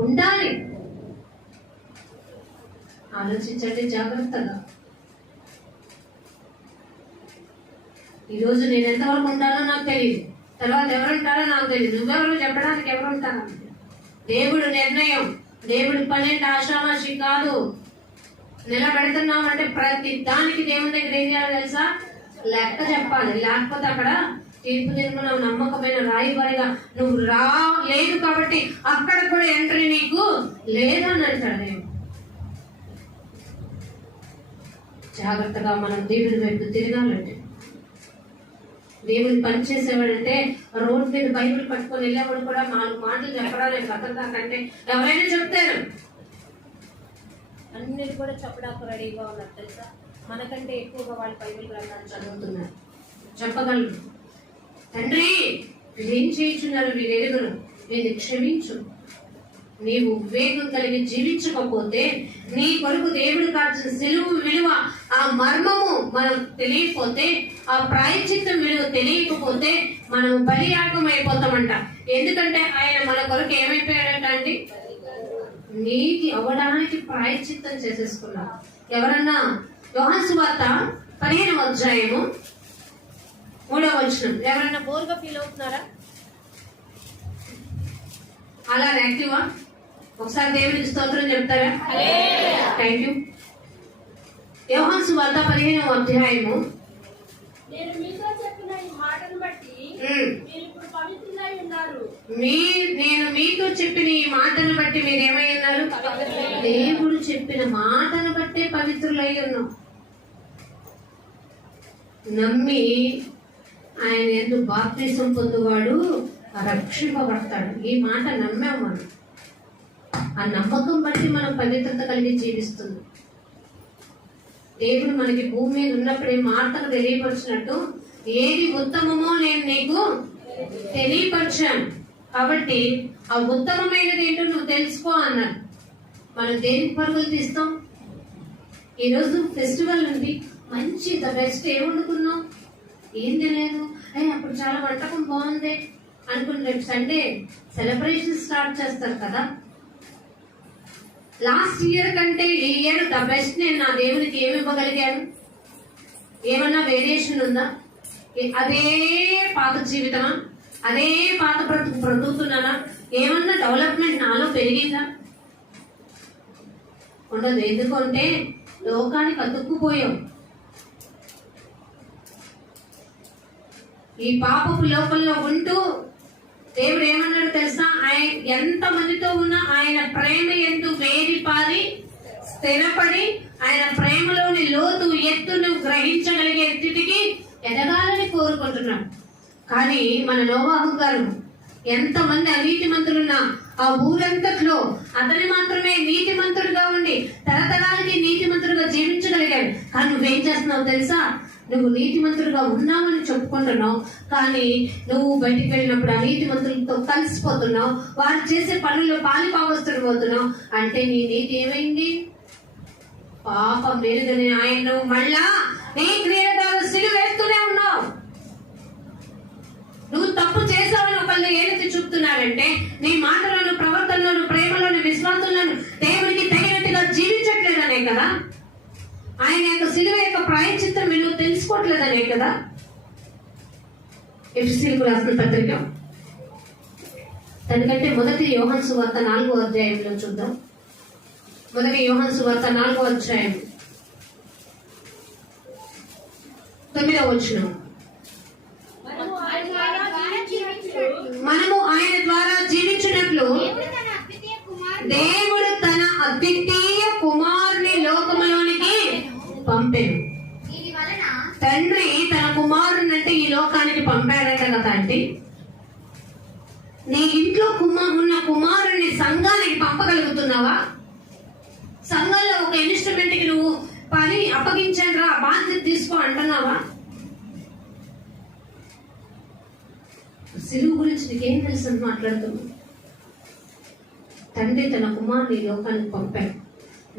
ఉండాలి. ఆలోచించండి జాగ్రత్తగా. ఈరోజు నేను ఎంతవరకు ఉంటానో నాకు తెలియదు, తర్వాత ఎవరుంటారో నాకు తెలియదు, నువ్వెవరు చెప్పడానికి ఎవరు ఉంటారో. దేవుడు నిర్ణయం, దేవుడి పని అంటే ఆషామాషి కాదు. నిలబెడుతున్నామంటే ప్రతి దానికి దేవుని దగ్గర ఏం చేయాలో తెలుసా? లెక్క చెప్పాలి. లేకపోతే అక్కడ తీర్పు దినమున నమ్మకమైన రాయివారిగా నువ్వు లేదు కాబట్టి అక్కడ కూడా ఎంట్రీ నీకు లేదు అని అంటాడు దేవుడు. జాగ్రత్తగా మనం దేవుడి వైపు తిరగాలంటే, దేవుని పని చేసేవాడంటే రోడ్ మీద బైబిల్ పట్టుకొని వెళ్ళేవాడు కూడా 4 మాటలు చెప్పడానికి అతనికంటే ఎవరైనా చెప్తారు, అన్నిటి కూడా చెప్పడానికి రెడీగా ఉన్నారు తెలుసా. మనకంటే ఎక్కువగా వాళ్ళు బైబిల్ గ్రంథాన్ని చదువుతున్నారు, చెప్పగలరు. తండ్రి వీరేం చేయించున్నారు, వీరు ఎరుగురు, వీరిని క్షమించు. నీవు వివేకం కలిగి జీవించకపోతే, నీ కొరకు దేవుడు కాల్చిన సెలువు విలువ, ఆ మర్మము మనం తెలియకపోతే, ఆ ప్రాయశ్చిత్తం విలువ తెలియకపోతే మనం బలియాగం అయిపోతామంట. ఎందుకంటే ఆయన మన కొరకు ఏమైపోయాడంట అండి? నీతి అవ్వడానికి ప్రాయశ్చిత్తం చేసేసుకున్నాం. ఎవరన్నా యోహాను సువార్త 15వ అధ్యాయము 3వ వచనం ఎవరన్నా బోర్గా ఫీల్ అవుతున్నారా? అలా యాక్టివా? ఒకసారి దేవునికి స్తోత్రం చెప్తారా? Thank you. యోహాను సువార్త 15వ అధ్యాయము నేను మీతో చెప్పిన ఈ మాటను బట్టి మీరు ఏమై ఉన్నారు? దేవుడు చెప్పిన మాటను బట్టే పవిత్రులై ఉన్నాం. నమ్మి ఆయన ఎందుకు బాప్తిసం పొందువాడు రక్షింపబడతాడు. ఈ మాట నమ్మాం మనం. ఆ నమ్మకం బట్టి మనం పవిత్రత కలిగి జీవిస్తుంది. దేవుడు మనకి భూమి మీద ఉన్నప్పుడే మార్తకు తెలియపరిచినట్టు ఏది ఉత్తమమో నేను నీకు తెలియపరిచాను, కాబట్టి ఆ ఉత్తమమైనది ఏంటో నువ్వు తెలుసుకో అన్నాడు. మనం దేనికి పరుగులు తీస్తాం? ఈరోజు ఫెస్టివల్ ఉంది, మంచి ద బెస్ట్ ఏం వండుకున్నాం, ఏం తెలియదు, అప్పుడు చాలా వంటకం బాగుంది అనుకుని రేపు సండే సెలబ్రేషన్ స్టార్ట్ చేస్తారు కదా. లాస్ట్ ఇయర్ కంటే ఈ ఇయర్ ద బెస్ట్ నేను నా దేవునికి ఏమి ఇవ్వగలిగాను? ఏమన్నా వేరియేషన్ ఉందా? అదే పాత జీవితమా? అదే పాత బ్రతుకుతున్నానా? ఏమన్నా డెవలప్మెంట్ నాలో పెరిగిందా? ఉండదు. ఎందుకంటే లోకానికి అతుక్కుపోయాం. ఈ పాపపు లోకంలో ఉంటూ దేవుడు ఏమన్నాడు తెలుసా? ఆయన ఎంత మందితో ఉన్నా ఆయన ప్రేమ ఎందు వేరిపారి స్థిరపడి ఆయన ప్రేమలోని లోతు ఎత్తును గ్రహించగలిగే స్థితికి ఎదగాలని కోరుకుంటున్నాడు. కానీ మన నోవాహు గారు ఎంతమంది అనీతి మంత్రులున్నా ఆ ఊరంతట్లో అతని మాత్రమే నీతి మంత్రుడుగా ఉండి తరతరాలకి నీతి మంత్రుడుగా జీవించగలిగాడు. కానీ నువ్వేం చేస్తున్నావు తెలుసా? నువ్వు నీతి మంత్రులుగా ఉన్నావని చెప్పుకుంటున్నావు, కానీ నువ్వు బయటికి వెళ్ళినప్పుడు ఆ నీతి మంత్రులతో కలిసిపోతున్నావు, వారు చేసే పనుల్లో పాలిపావస్తుడు పోతున్నావు. అంటే నీ నీతి ఏమైంది? పాపం మెరుగని ఆయన మళ్ళా నీ క్రియల ద్వారా సిలువ వేస్తూనే ఉన్నావు. నువ్వు తప్పు చేసావని ఒకళ్ళు ఏదైతే చూపుతున్నారంటే నీ మాటలను, ప్రవర్తనలను, ప్రేమలోని, విశ్వాసంలోను దేవునికి తగినట్టుగా జీవించట్లేదనే కదా. ఆయన యొక్క సిలువ యొక్క ప్రాయశ్చిత్తం విలువ తెలుసుకోవట్లేదనే కదా. ఎఫెసీయులకు రాసిన పత్రిక దానికంటే మొదటి యోహాను సువార్త 4వ అధ్యాయంలో చూద్దాం. మొదటి యోహాను సువార్త 4వ అధ్యాయం 9వ వచనం. మనము ఆయన ద్వారా జీవించినట్లు దేవుడు తన అద్వితీయ కుమారుని లోకములోనికి పంపాడు. తండ్రి తన కుమారుని అంటే ఈ లోకానికి పంపాడట కదా. అంటే నీ ఇంట్లో ఉన్న కుమారుని సంఘానికి పంపగలుగుతున్నావా? సంఘంలో ఒక ఇన్స్ట్రుమెంట్ కి నువ్వు పని అప్పగించండి రా, బాధ్యత తీసుకో అంటున్నావా? సిలువు గురించి నీకేం తెలుసు అని మాట్లాడుతున్నావు? తండ్రి తన కుమారుని లోకానికి పంపాడు.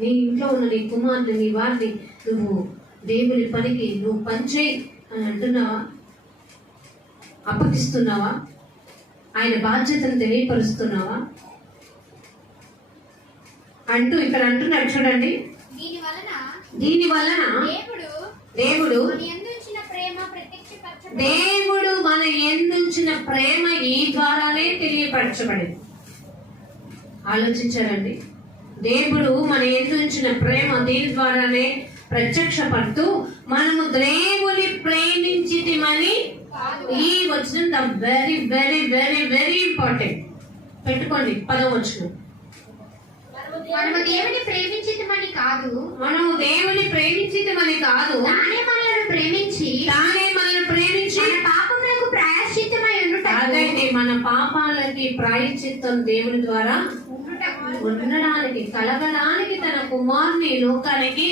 నీ ఇంట్లో ఉన్న నీ కుమారుని, నీ వారిని నువ్వు దేవుని పనికి నువ్వు పనిచేయి అని అంటున్నావా? అప్పగిస్తున్నావా? ఆయన బాధ్యతను తెలియపరుస్తున్నావా? అంటూ ఇక్కడ అంటున్నాడు చూడండి. దీని వలన దేవుడు మన యందుంచిన ప్రేమ ఈ ద్వారానే తెలియపరచబడింది. ఆలోచించారండి. దేవుడు మన యందుంచిన ప్రేమ దీని ద్వారానే ప్రత్యక్షపడుతూ మనము దేవుని ప్రేమించితిమని. ఈ వచనం the very very very very important. పెట్టుకోండి 10వ వచనం. మనము దేవుని ప్రేమించితమని కాదు, తానే మనలను ప్రేమించి మన పాపములకు ప్రాయశ్చిత్తమై ఉండుటకు. అదండి, మన పాపాలకి ప్రాయశ్చిత్తం దేవుని ద్వారా ఉండడానికి, కలగడానికి తన కుమారుని లోకానికి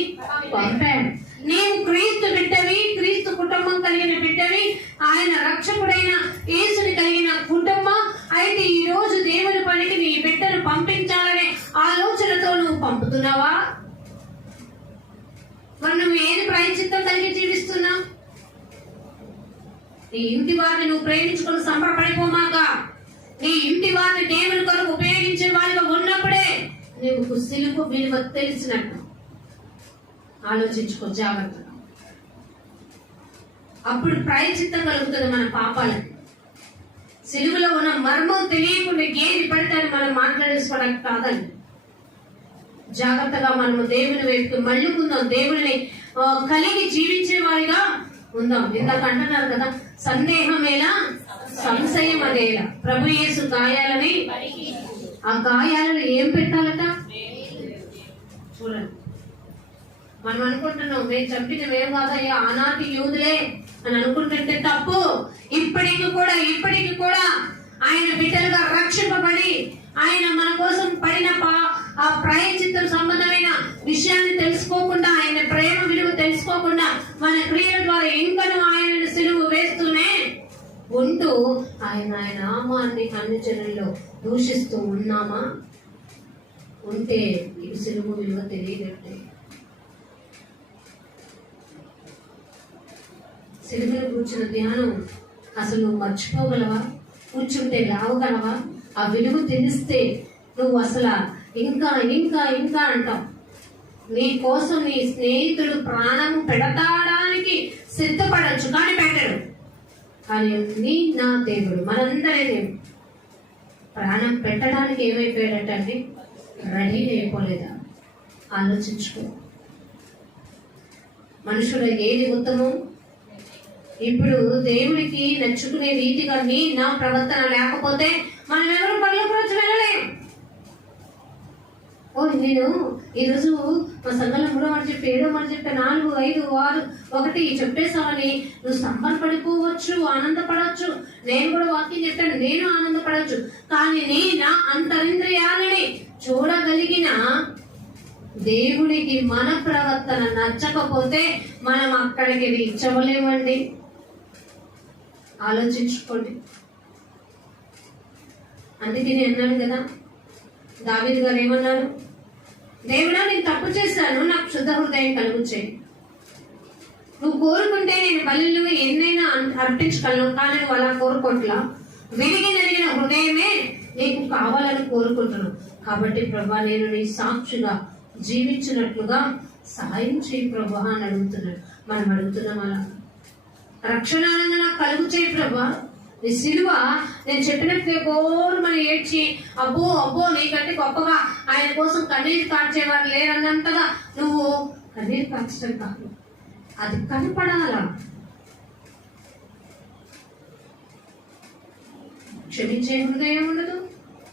పంపాడు. నీవు క్రీస్తు బిడ్డవి, క్రీస్తు కుటుంబం కలిగిన బిడ్డవి, ఆయన రక్షకుడైన యేసుని కలిగిన కుటుంబం. అయితే ఈ రోజు దేవుని పనికి నీ బిడ్డను పంపించాలనే ఆలోచనతో నువ్వు పంపుతున్నావా? మరి నువ్వు ఏది ప్రాయశ్చిత్తం కలిగి జీవిస్తున్నావు? నీ ఇంటి వారిని నువ్వు ప్రేమించుకొని సంబరపడిపోమాక. నీ ఇంటి వారిని దేవుని కొరకు ఉపయోగించే వారిగా ఉన్నప్పుడే నీకు సిలువ విలువ తెలిసినట్టు. ఆలోచించుకో జాగ్రత్తగా. అప్పుడు ప్రాయశ్చిత్తం కలుగుతుంది మన పాపాలకి. సిలువలో ఉన్న మర్మం తెలియకుండా ఏది పడితే మనం మాట్లాడేసుకోవడానికి కాదండి. జాగ్రత్తగా మనము దేవుని వైపుకి మళ్ళుకుందాం. దేవుని కలిగి జీవించే వారిగా ఉందాం. ఇందాక అంటున్నారు కదా, సందేహమేలా సంశయం అదేలా. ప్రభు యేసు గాయాలని, ఆ గాయాలను ఏం పెట్టాలట? చూడండి, మనం అనుకుంటున్నాం మేము చంపినవేం కాదయ్యా ఆనాటి యూదులే అని అనుకుంటుంటే తప్పు. ఇప్పటికి కూడా ఆయన బిడ్డలుగా రక్షింపబడి ఆయన మన కోసం పడిన ఆ ప్రాయశ్చిత్తం సంబంధమైన విషయాన్ని తెలుసుకోకుండా, ఆయన ప్రేమ విలువ తెలుసుకోకుండా మన క్రియల ద్వారా ఇంకను ఆయనను సిలువ వేస్తూనే ఉంటూ ఆయన నామాన్ని అన్ని జనుల్లో దూషిస్తూ ఉన్నామా? ఉంటే ఈ సిలువ విలువ తెలియదంటే. సిలువను కూర్చున్న ధ్యానం అసలు నువ్వు మర్చిపోగలవా? కూర్చుంటే రావగలవా? ఆ విలువ తెలిస్తే నువ్వు అసలు ఇంకా ఇంకా ఇంకా అంటావు. నీ కోసం నీ స్నేహితుడు ప్రాణం పెడతాడానికి సిద్ధపడచ్చు, కానీ పెట్టడు. కానీ నా దేవుడు, మనందరి దేవుడు ప్రాణం పెట్టడానికి ఏమైపోయాడటండి? రెడీ అయిపోలేదా? ఆలోచించుకో. మనుషుడు ఏది ఉత్తమం? ఇప్పుడు దేవుడికి నచ్చుకునే రీతిగా నా ప్రవర్తన లేకపోతే మనం ఎవరు పనులకు రోజు వెళ్ళలేం. నేను ఈరోజు మా సంఘంలో 3వ మాట చెప్పి 7వ మాట చెప్పి 4, 5, 6, 1 చెప్పేసావని నువ్వు సంబరపడిపోవచ్చు, ఆనందపడవచ్చు. నేను కూడా వాక్యం చెప్పాను, నేను ఆనందపడవచ్చు. కానీ నా అంతరింద్రియాలని చూడగలిగిన దేవుడికి మన ప్రవర్తన నచ్చకపోతే మనం అక్కడికి రీచ్ అవ్వలేమండి. ఆలోచించుకోండి. అందుకే నేను అన్నాను కదా, దావీదు గారు ఏమన్నారు? దేవుడా, నేను తప్పు చేశాను, నాకు శుద్ధ హృదయం కలుగు చేయి. నువ్వు కోరుకుంటే నేను బలులు ఎన్నైనా అర్పించగలను, కానీ నువ్వు అలా కోరుకోట్లా. విరిగి నలిగిన హృదయమే నీకు కావాలని కోరుకుంటున్నాను. కాబట్టి ప్రభా, నేను నీ సాక్షిగా జీవించినట్లుగా సహాయం చేయి ప్రభా అని అడుగుతున్నాడు. మనం అడుగుతున్నాం అలా? రక్షణ ఆనందం నాకు కలుగు చేయి ప్రభా. నీ సిలువ నేను చెప్పినట్లే గోరుమని ఏడ్చి అబ్బో నీకంటే గొప్పగా ఆయన కోసం కన్నీరు కార్చేవారు లేరన్నంతగా నువ్వు కన్నీరు కార్చడం కాదు, అది కనపడాలా. క్షమించే హృదయం ఉండదు.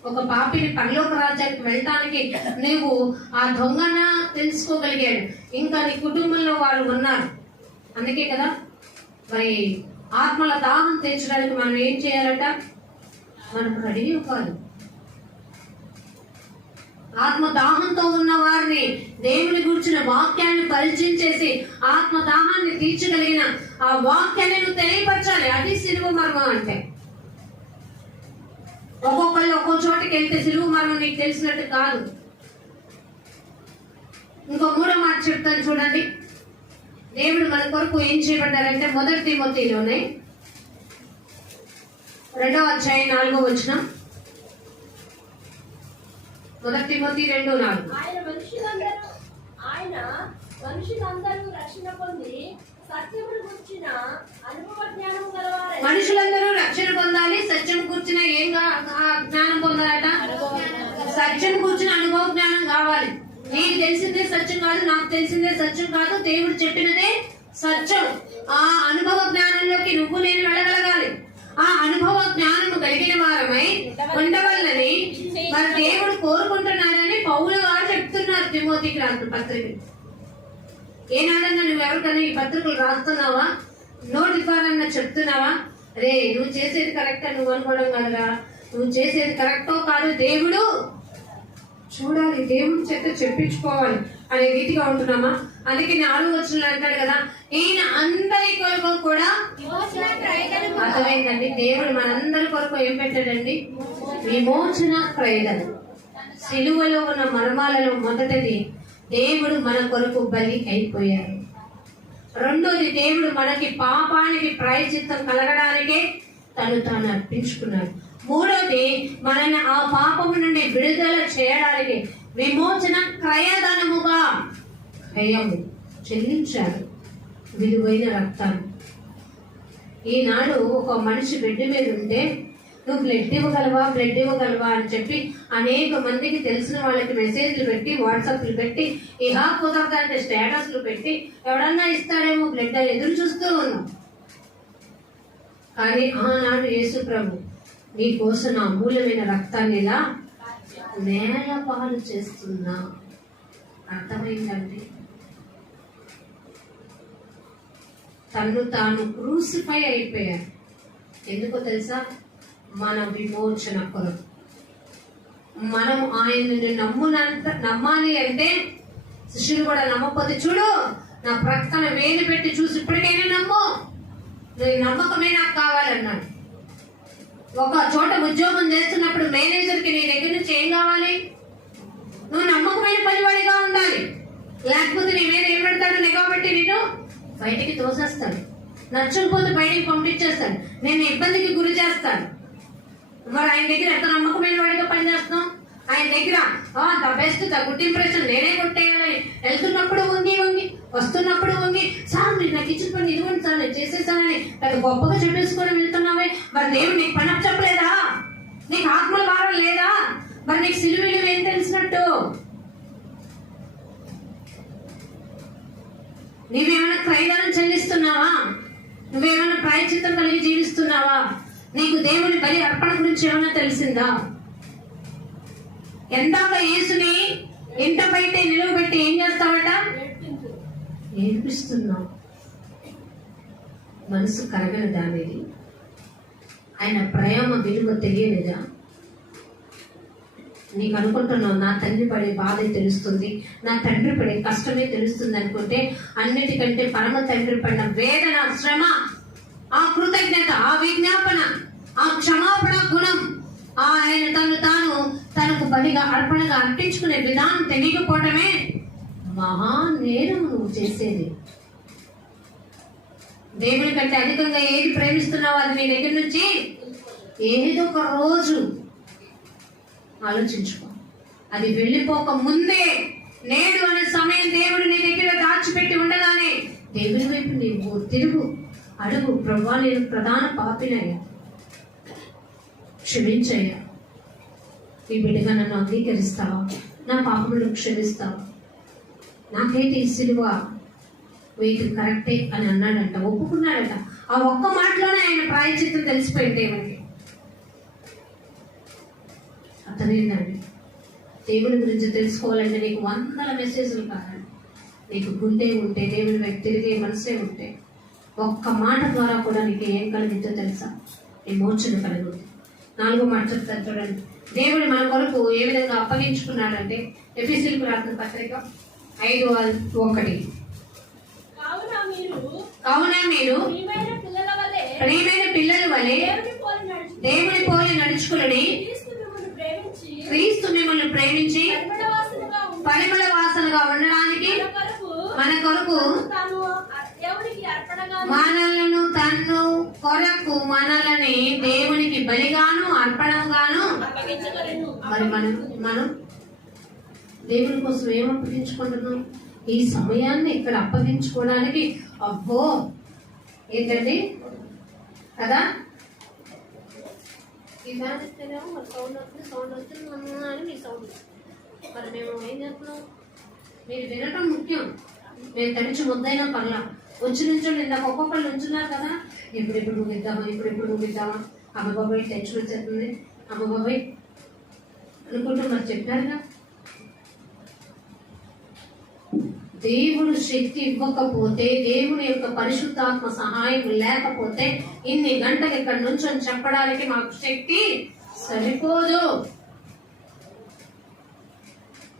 ఒక పాపిని పరలోక రాజ్యానికి వెళ్ళటానికి నువ్వు ఆ దొంగన తెలుసుకోగలిగాడు. ఇంకా నీ కుటుంబంలో వాళ్ళు ఉన్నారు. అందుకే కదా మరి ఆత్మల దాహం తీర్చడానికి మనం ఏం చేయాలట? మనం రెడీ అవ్వాలి. ఆత్మ దాహంతో ఉన్న వారిని దేవుని గురించిన వాక్యాన్ని పరిచయం చేసి ఆత్మ దాహాన్ని తీర్చగలిగిన ఆ వాక్యాన్ని నువ్వు తెలియపరచాలి. అది సిలువ మర్మం అంటే. ఒక్కొక్కళ్ళు ఒక్కో చోటికి వెళ్తే సిలువ మర్మం నీకు తెలిసినట్టు కాదు. ఇంకో 3వ మాట చెప్తాను చూడండి. దేవుడు మన కొరకు ఏం చేయబడ్డారంటే 1 తిమోతిలోనే 2వ అధ్యాయం 4వ వచనం. 1 తిమోతి 2:4. ఆయన మనుషులందరూ రక్షణ పొంది సత్యమును గుర్చిన అనుభవ జ్ఞానం గలవారై. మనుషులందరూ రక్షణ పొందాలి, సత్యం కూర్చిన ఏం జ్ఞానం పొందాలట? సత్యం కూర్చిన అనుభవ జ్ఞానం కావాలి. నీకు తెలిసిందే సత్యం కాదు, నాకు తెలిసిందే సత్యం కాదు, దేవుడు చెప్పినదే సత్యం. ఆ అనుభవ జ్ఞానంలోకి నువ్వు నేను వెళ్ళగలగాలి. ఆ అనుభవ జ్ఞానము కలిగిన వారమై ఉండవల్లని మరి దేవుడు కోరుకుంటున్నాడని పౌలు గారు చెప్తున్నారు తిమోతికి రాసిన పత్రిక. ఏనాడన్నా నువ్వు ఎవరికన్నా ఈ పత్రికలు రాస్తున్నావా? నోటి ద్వారా చెప్తున్నావా? రే నువ్వు చేసేది కరెక్టా నువ్వు అనుకోవడం కదరా, నువ్వు చేసేది కరెక్టో కాదు దేవుడు చూడాలి, దేవుడి చేత చెప్పించుకోవాలి అనే రీతిగా ఉంటున్నామా? అందుకే 4వ వచనంలో అంటాడు కదా, ఈయన అందరి కొరకు కూడా అర్థమైందండి. దేవుడు మనందరి కొరకు ఏం పెట్టాడండి? విమోచన క్రయదనం. సిలువలో ఉన్న మర్మాలలో మొదటిది దేవుడు మన కొరకు బలి అయిపోయారు. రెండోది దేవుడు మనకి పాపానికి ప్రాయశ్చిత్తం కలగడానికే తను తాను అర్పించుకున్నాడు. మూడోది మనల్ని ఆ పాపము నుండి విడుదల చేయడానికి విమోచన క్రయధనముగా వ్యయము చెల్లించాడు విలువైన రక్తాన్ని. ఈనాడు ఒక మనిషి బెడ్ మీద ఉంటే నువ్వు బ్లడ్ ఇవ్వగలవా అని చెప్పి అనేక మందికి తెలిసిన వాళ్ళకి మెసేజ్లు పెట్టి, వాట్సాప్లు పెట్టి, ఇలా కుదరదంటే స్టేటస్లు పెట్టి ఎవడన్నా ఇస్తాడేమో బ్లడ్ అని ఎదురు చూస్తూ ఉన్నాం. కానీ ఆనాడు యేసు ప్రభు నీ కోసం అమూల్యమైన రక్తాన్ని ఇలా నేల పాలు చేస్తున్నా. అర్థమైందండి? తను తాను క్రూసిఫై అయిపోయారు. ఎందుకో తెలుసా? మన విమోచన కొరకు. మనం ఆయనని నమ్మాలి అంటే శిష్యులు కూడా నమ్మకపోతే, చూడు నా ప్రక్కన వేలు పెట్టి చూసి ఇప్పటికైనా నమ్ము, నీ నమ్మకమే నాకు కావాలన్నాడు. ఒక చోట ఉద్యోగం చేస్తున్నప్పుడు మేనేజర్కి నీ దగ్గర నుంచి ఏం కావాలి? నువ్వు నమ్మకమైన పనివాడిగా ఉండాలి. లేకపోతే నీ మీద ఏం పెడతాడు? నిఘా పెట్టి నిన్ను బయటికి తోసేస్తాడు, నచ్చకపోతే బయటికి పంపించేస్తాడు, నేను ఇబ్బందికి గురి చేస్తాను. మరి ఆయన దగ్గర ఎంత నమ్మకమైన వాడిగా పనిచేస్తున్నాం? ఆయన దగ్గర the best, the good impression నేనే కొట్టేయాలని వెళ్తున్నప్పుడు వంగి వస్తున్నప్పుడు వంగి, సార్ మీరు నాకు ఇచ్చిన పని ఇదిగోండి సార్ నేను చేసేసానని పెద్ద గొప్పగా చెప్పేసుకొని వెళ్తున్నావే. మరి దేవుడు నీకు పని చెప్పలేదా? నీకు ఆత్మల భారం లేదా? మరి నీకు సిలువలు ఏం తెలిసినట్టు? నీవేమైనా క్రయధనం చెల్లిస్తున్నావా? నువ్వేమైనా ప్రాయశ్చిత్తం కలిగి జీవిస్తున్నావా? నీకు దేవుని బలి అర్పణ గురించి ఏమైనా తెలిసిందా? ఎందాక యేసుని ఇంట బయట నిలువబెట్టి ఏం చేస్తావట? ఏడిపిస్తున్నావు. మనసు కరగనిదా అనేది? ఆయన ప్రేమ విలువ తెలియలేదా? నీకు అనుకుంటున్నావు నా తండ్రి పడే బాధ తెలుస్తుంది, నా తండ్రి పడే కష్టమే తెలుస్తుంది అనుకుంటే, అన్నిటికంటే పరమ తండ్రి పడిన వేదన, శ్రమ, ఆ కృతజ్ఞత, ఆ విజ్ఞాపన, ఆ క్షమాపణ గుణం, ఆయన తనకు బలిగా అర్పణగా అర్పించుకునే విధానం తెలియకపోవటమే మహా నేరం నువ్వు చేసేది. దేవుని కంటే అధికంగా ఏది ప్రేమిస్తున్నావు అది నీ దగ్గర నుంచి ఏదో ఒక రోజు ఆలోచించుకో. అది వెళ్ళిపోక ముందే, నేడు అనే సమయం దేవుడు నీ దగ్గర దాచిపెట్టి ఉండగానే దేవుని వైపు నీవు తిరుగు, అడుగు. ప్రభువా నేను ప్రధాన పాపినయ్యా, క్షమించయ్యా, ఈ బిడ్డగా నన్ను అంగీకరిస్తావా? నా పాపములు క్షమిస్తావా? నాకైతే ఈ సిలువ వెయిట్ కరెక్టే అని అన్నాడంట, ఒప్పుకున్నాడట. ఆ ఒక్క మాటలోనే ఆయన ప్రాయశ్చిత్తం తెలిసిపోయింది దేవునికి. అర్థమైందండి? దేవుని గురించి తెలుసుకోవాలంటే నీకు 100 మెసేజ్లు కాదండి. నీకు గుండె ఉంటే, దేవుని వైపు తిరిగే మనసే ఉంటే, ఒక్క మాట ద్వారా కూడా నీకు ఏం కలిగిందో తెలుసా? విమోచన కలుగుతుంది. 4వ మాట చెప్తాను చూడండి. దేవుడు మన కొరకు ఏ విధంగా అప్పగించుకున్నాడంటే, ఎఫెసీయులకు రాసిన పత్రిక 5:1. కావున మీరు ప్రియమైన పిల్లల వలె దేవుని పోలి నడుచుకుని, క్రీస్తు మిమ్మల్ని ప్రేమించి పరిమళ వాసనగా ఉండడానికి మన కొరకు మనల్ని దేవునికి బలిగాను అర్పణగాను. మరి మనం దేవుని కోసం ఏం అప్పగించుకుంటున్నాం? ఈ సమయాన్ని ఇక్కడ అప్పగించుకోవడానికి అబ్బో ఏంటండి కదా. ఈ ఫ్యాన్ ఇస్తేనేమో మరి సౌండ్ వస్తుంది అని మీ సౌండ్. మరి మేము ఏం చేస్తున్నాం? మీరు వినటం ముఖ్యం. మేము తడిచి ముద్దైనా పర్లా వచ్చి నుంచోండి. ఇందాక ఒక్కొక్కళ్ళు నుంచున్నారు కదా, ఎప్పుడెప్పుడు ముగిద్దామా అమ్మ బాబాయ్ టెన్షన్ వచ్చేస్తుంది, అమ్మ బాబాయ్ అనుకుంటూ మరి చెప్పారుగా. దేవుడు శక్తి ఇవ్వకపోతే, దేవుని యొక్క పరిశుద్ధాత్మ సహాయం లేకపోతే ఇన్ని గంటలు ఇక్కడ నుంచొని చెప్పడానికి మాకు శక్తి సరిపోదు.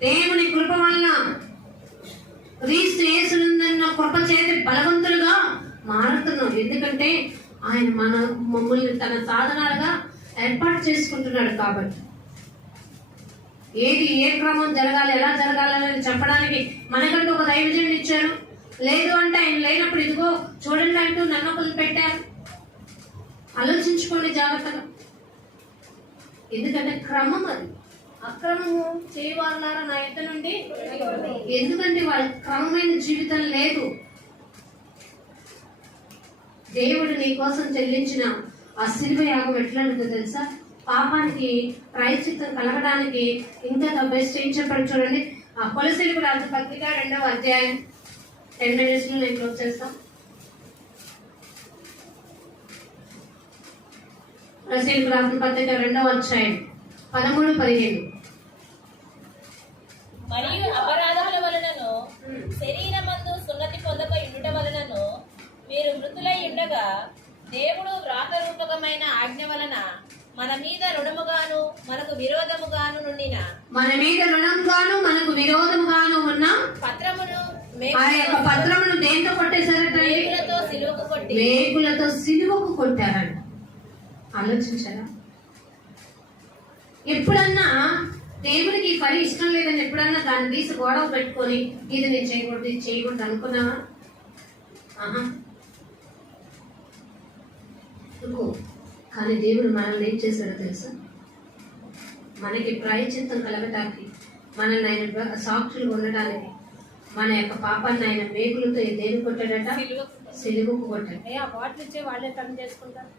దేవుని కృప వల్ల క్రీస్తు యేసునందున్న కృప చేతి బలవంతులుగా మారుతున్నాం. ఎందుకంటే ఆయన మమ్మల్ని తన సాధనాలుగా ఏర్పాటు చేసుకుంటున్నాడు. కాబట్టి ఏది ఏ క్రమం జరగాలి, ఎలా జరగాలని చెప్పడానికి మనకంటూ ఒక దైవజనుడు ఇచ్చారు. లేదు అంటే ఆయన లేనప్పుడు ఇదిగో చూడండి అంటూ నన్ను ఒకరు పెట్టారు. ఆలోచించుకోండి జాగ్రత్తగా. ఎందుకంటే క్రమం అది. అక్రమము చేయవారులారా నా యుద్ధ నుండి, ఎందుకంటే వాళ్ళ క్రమమైన జీవితం లేదు. దేవుడు నీ కోసం చెల్లించిన ఆ శిలువ యాగం ఎట్లాంటిదో తెలుసా? పాపానికి ప్రాయశ్చిత్తం కలగడానికి ఇంకా బెస్ట్ ఏం చెప్పాడు చూడండి. ఆ కొలసీలకు రాసిన పత్రిక 2వ అధ్యాయం 10 minutes నేను క్లోజ్ చేస్తాం. కొలసీలకు రాసిన పత్రిక 2వ అధ్యాయం 13-15. మరియు అపరాధముల వలనను శరీరమందు సున్నతి పొందక ఉండుట వలనను మీరు మృతులై ఉండగా దేవుడు వ్రాతరూపకమైన ఆజ్ఞ వలన మన మీద రుణముగాను మనకు విరోధముగాను నుండిన ఉన్న పత్రమును ఆ యొక్క పత్రమును దేంతో కొట్టేశారట? వేగులతో సిలువకు కొట్టారంట. ఆలోచించారా? ఎప్పుడన్నా దేవుడికి ఈ పని ఇష్టం లేదని ఎప్పుడన్నా దాన్ని తీసి గొడవ పెట్టుకొని ఇది నేను చేయకూడదు, ఇది చేయకూడదు అనుకున్నావా? కానీ దేవుడు మనల్ని ఏం చేశాడో తెలుసా? మనకి ప్రాయశ్చిత్తం కలగటానికి, మనల్ని ఆయన సాక్షులు ఉండటానికి, మన యొక్క పాపాన్ని ఆయన వేగులతో దేని కొట్టాడట? సిలువకు కొట్టాడు. ఆ బాటిల్ ఇచ్చే వాళ్ళే టర్న్ చేసుకుంటారు,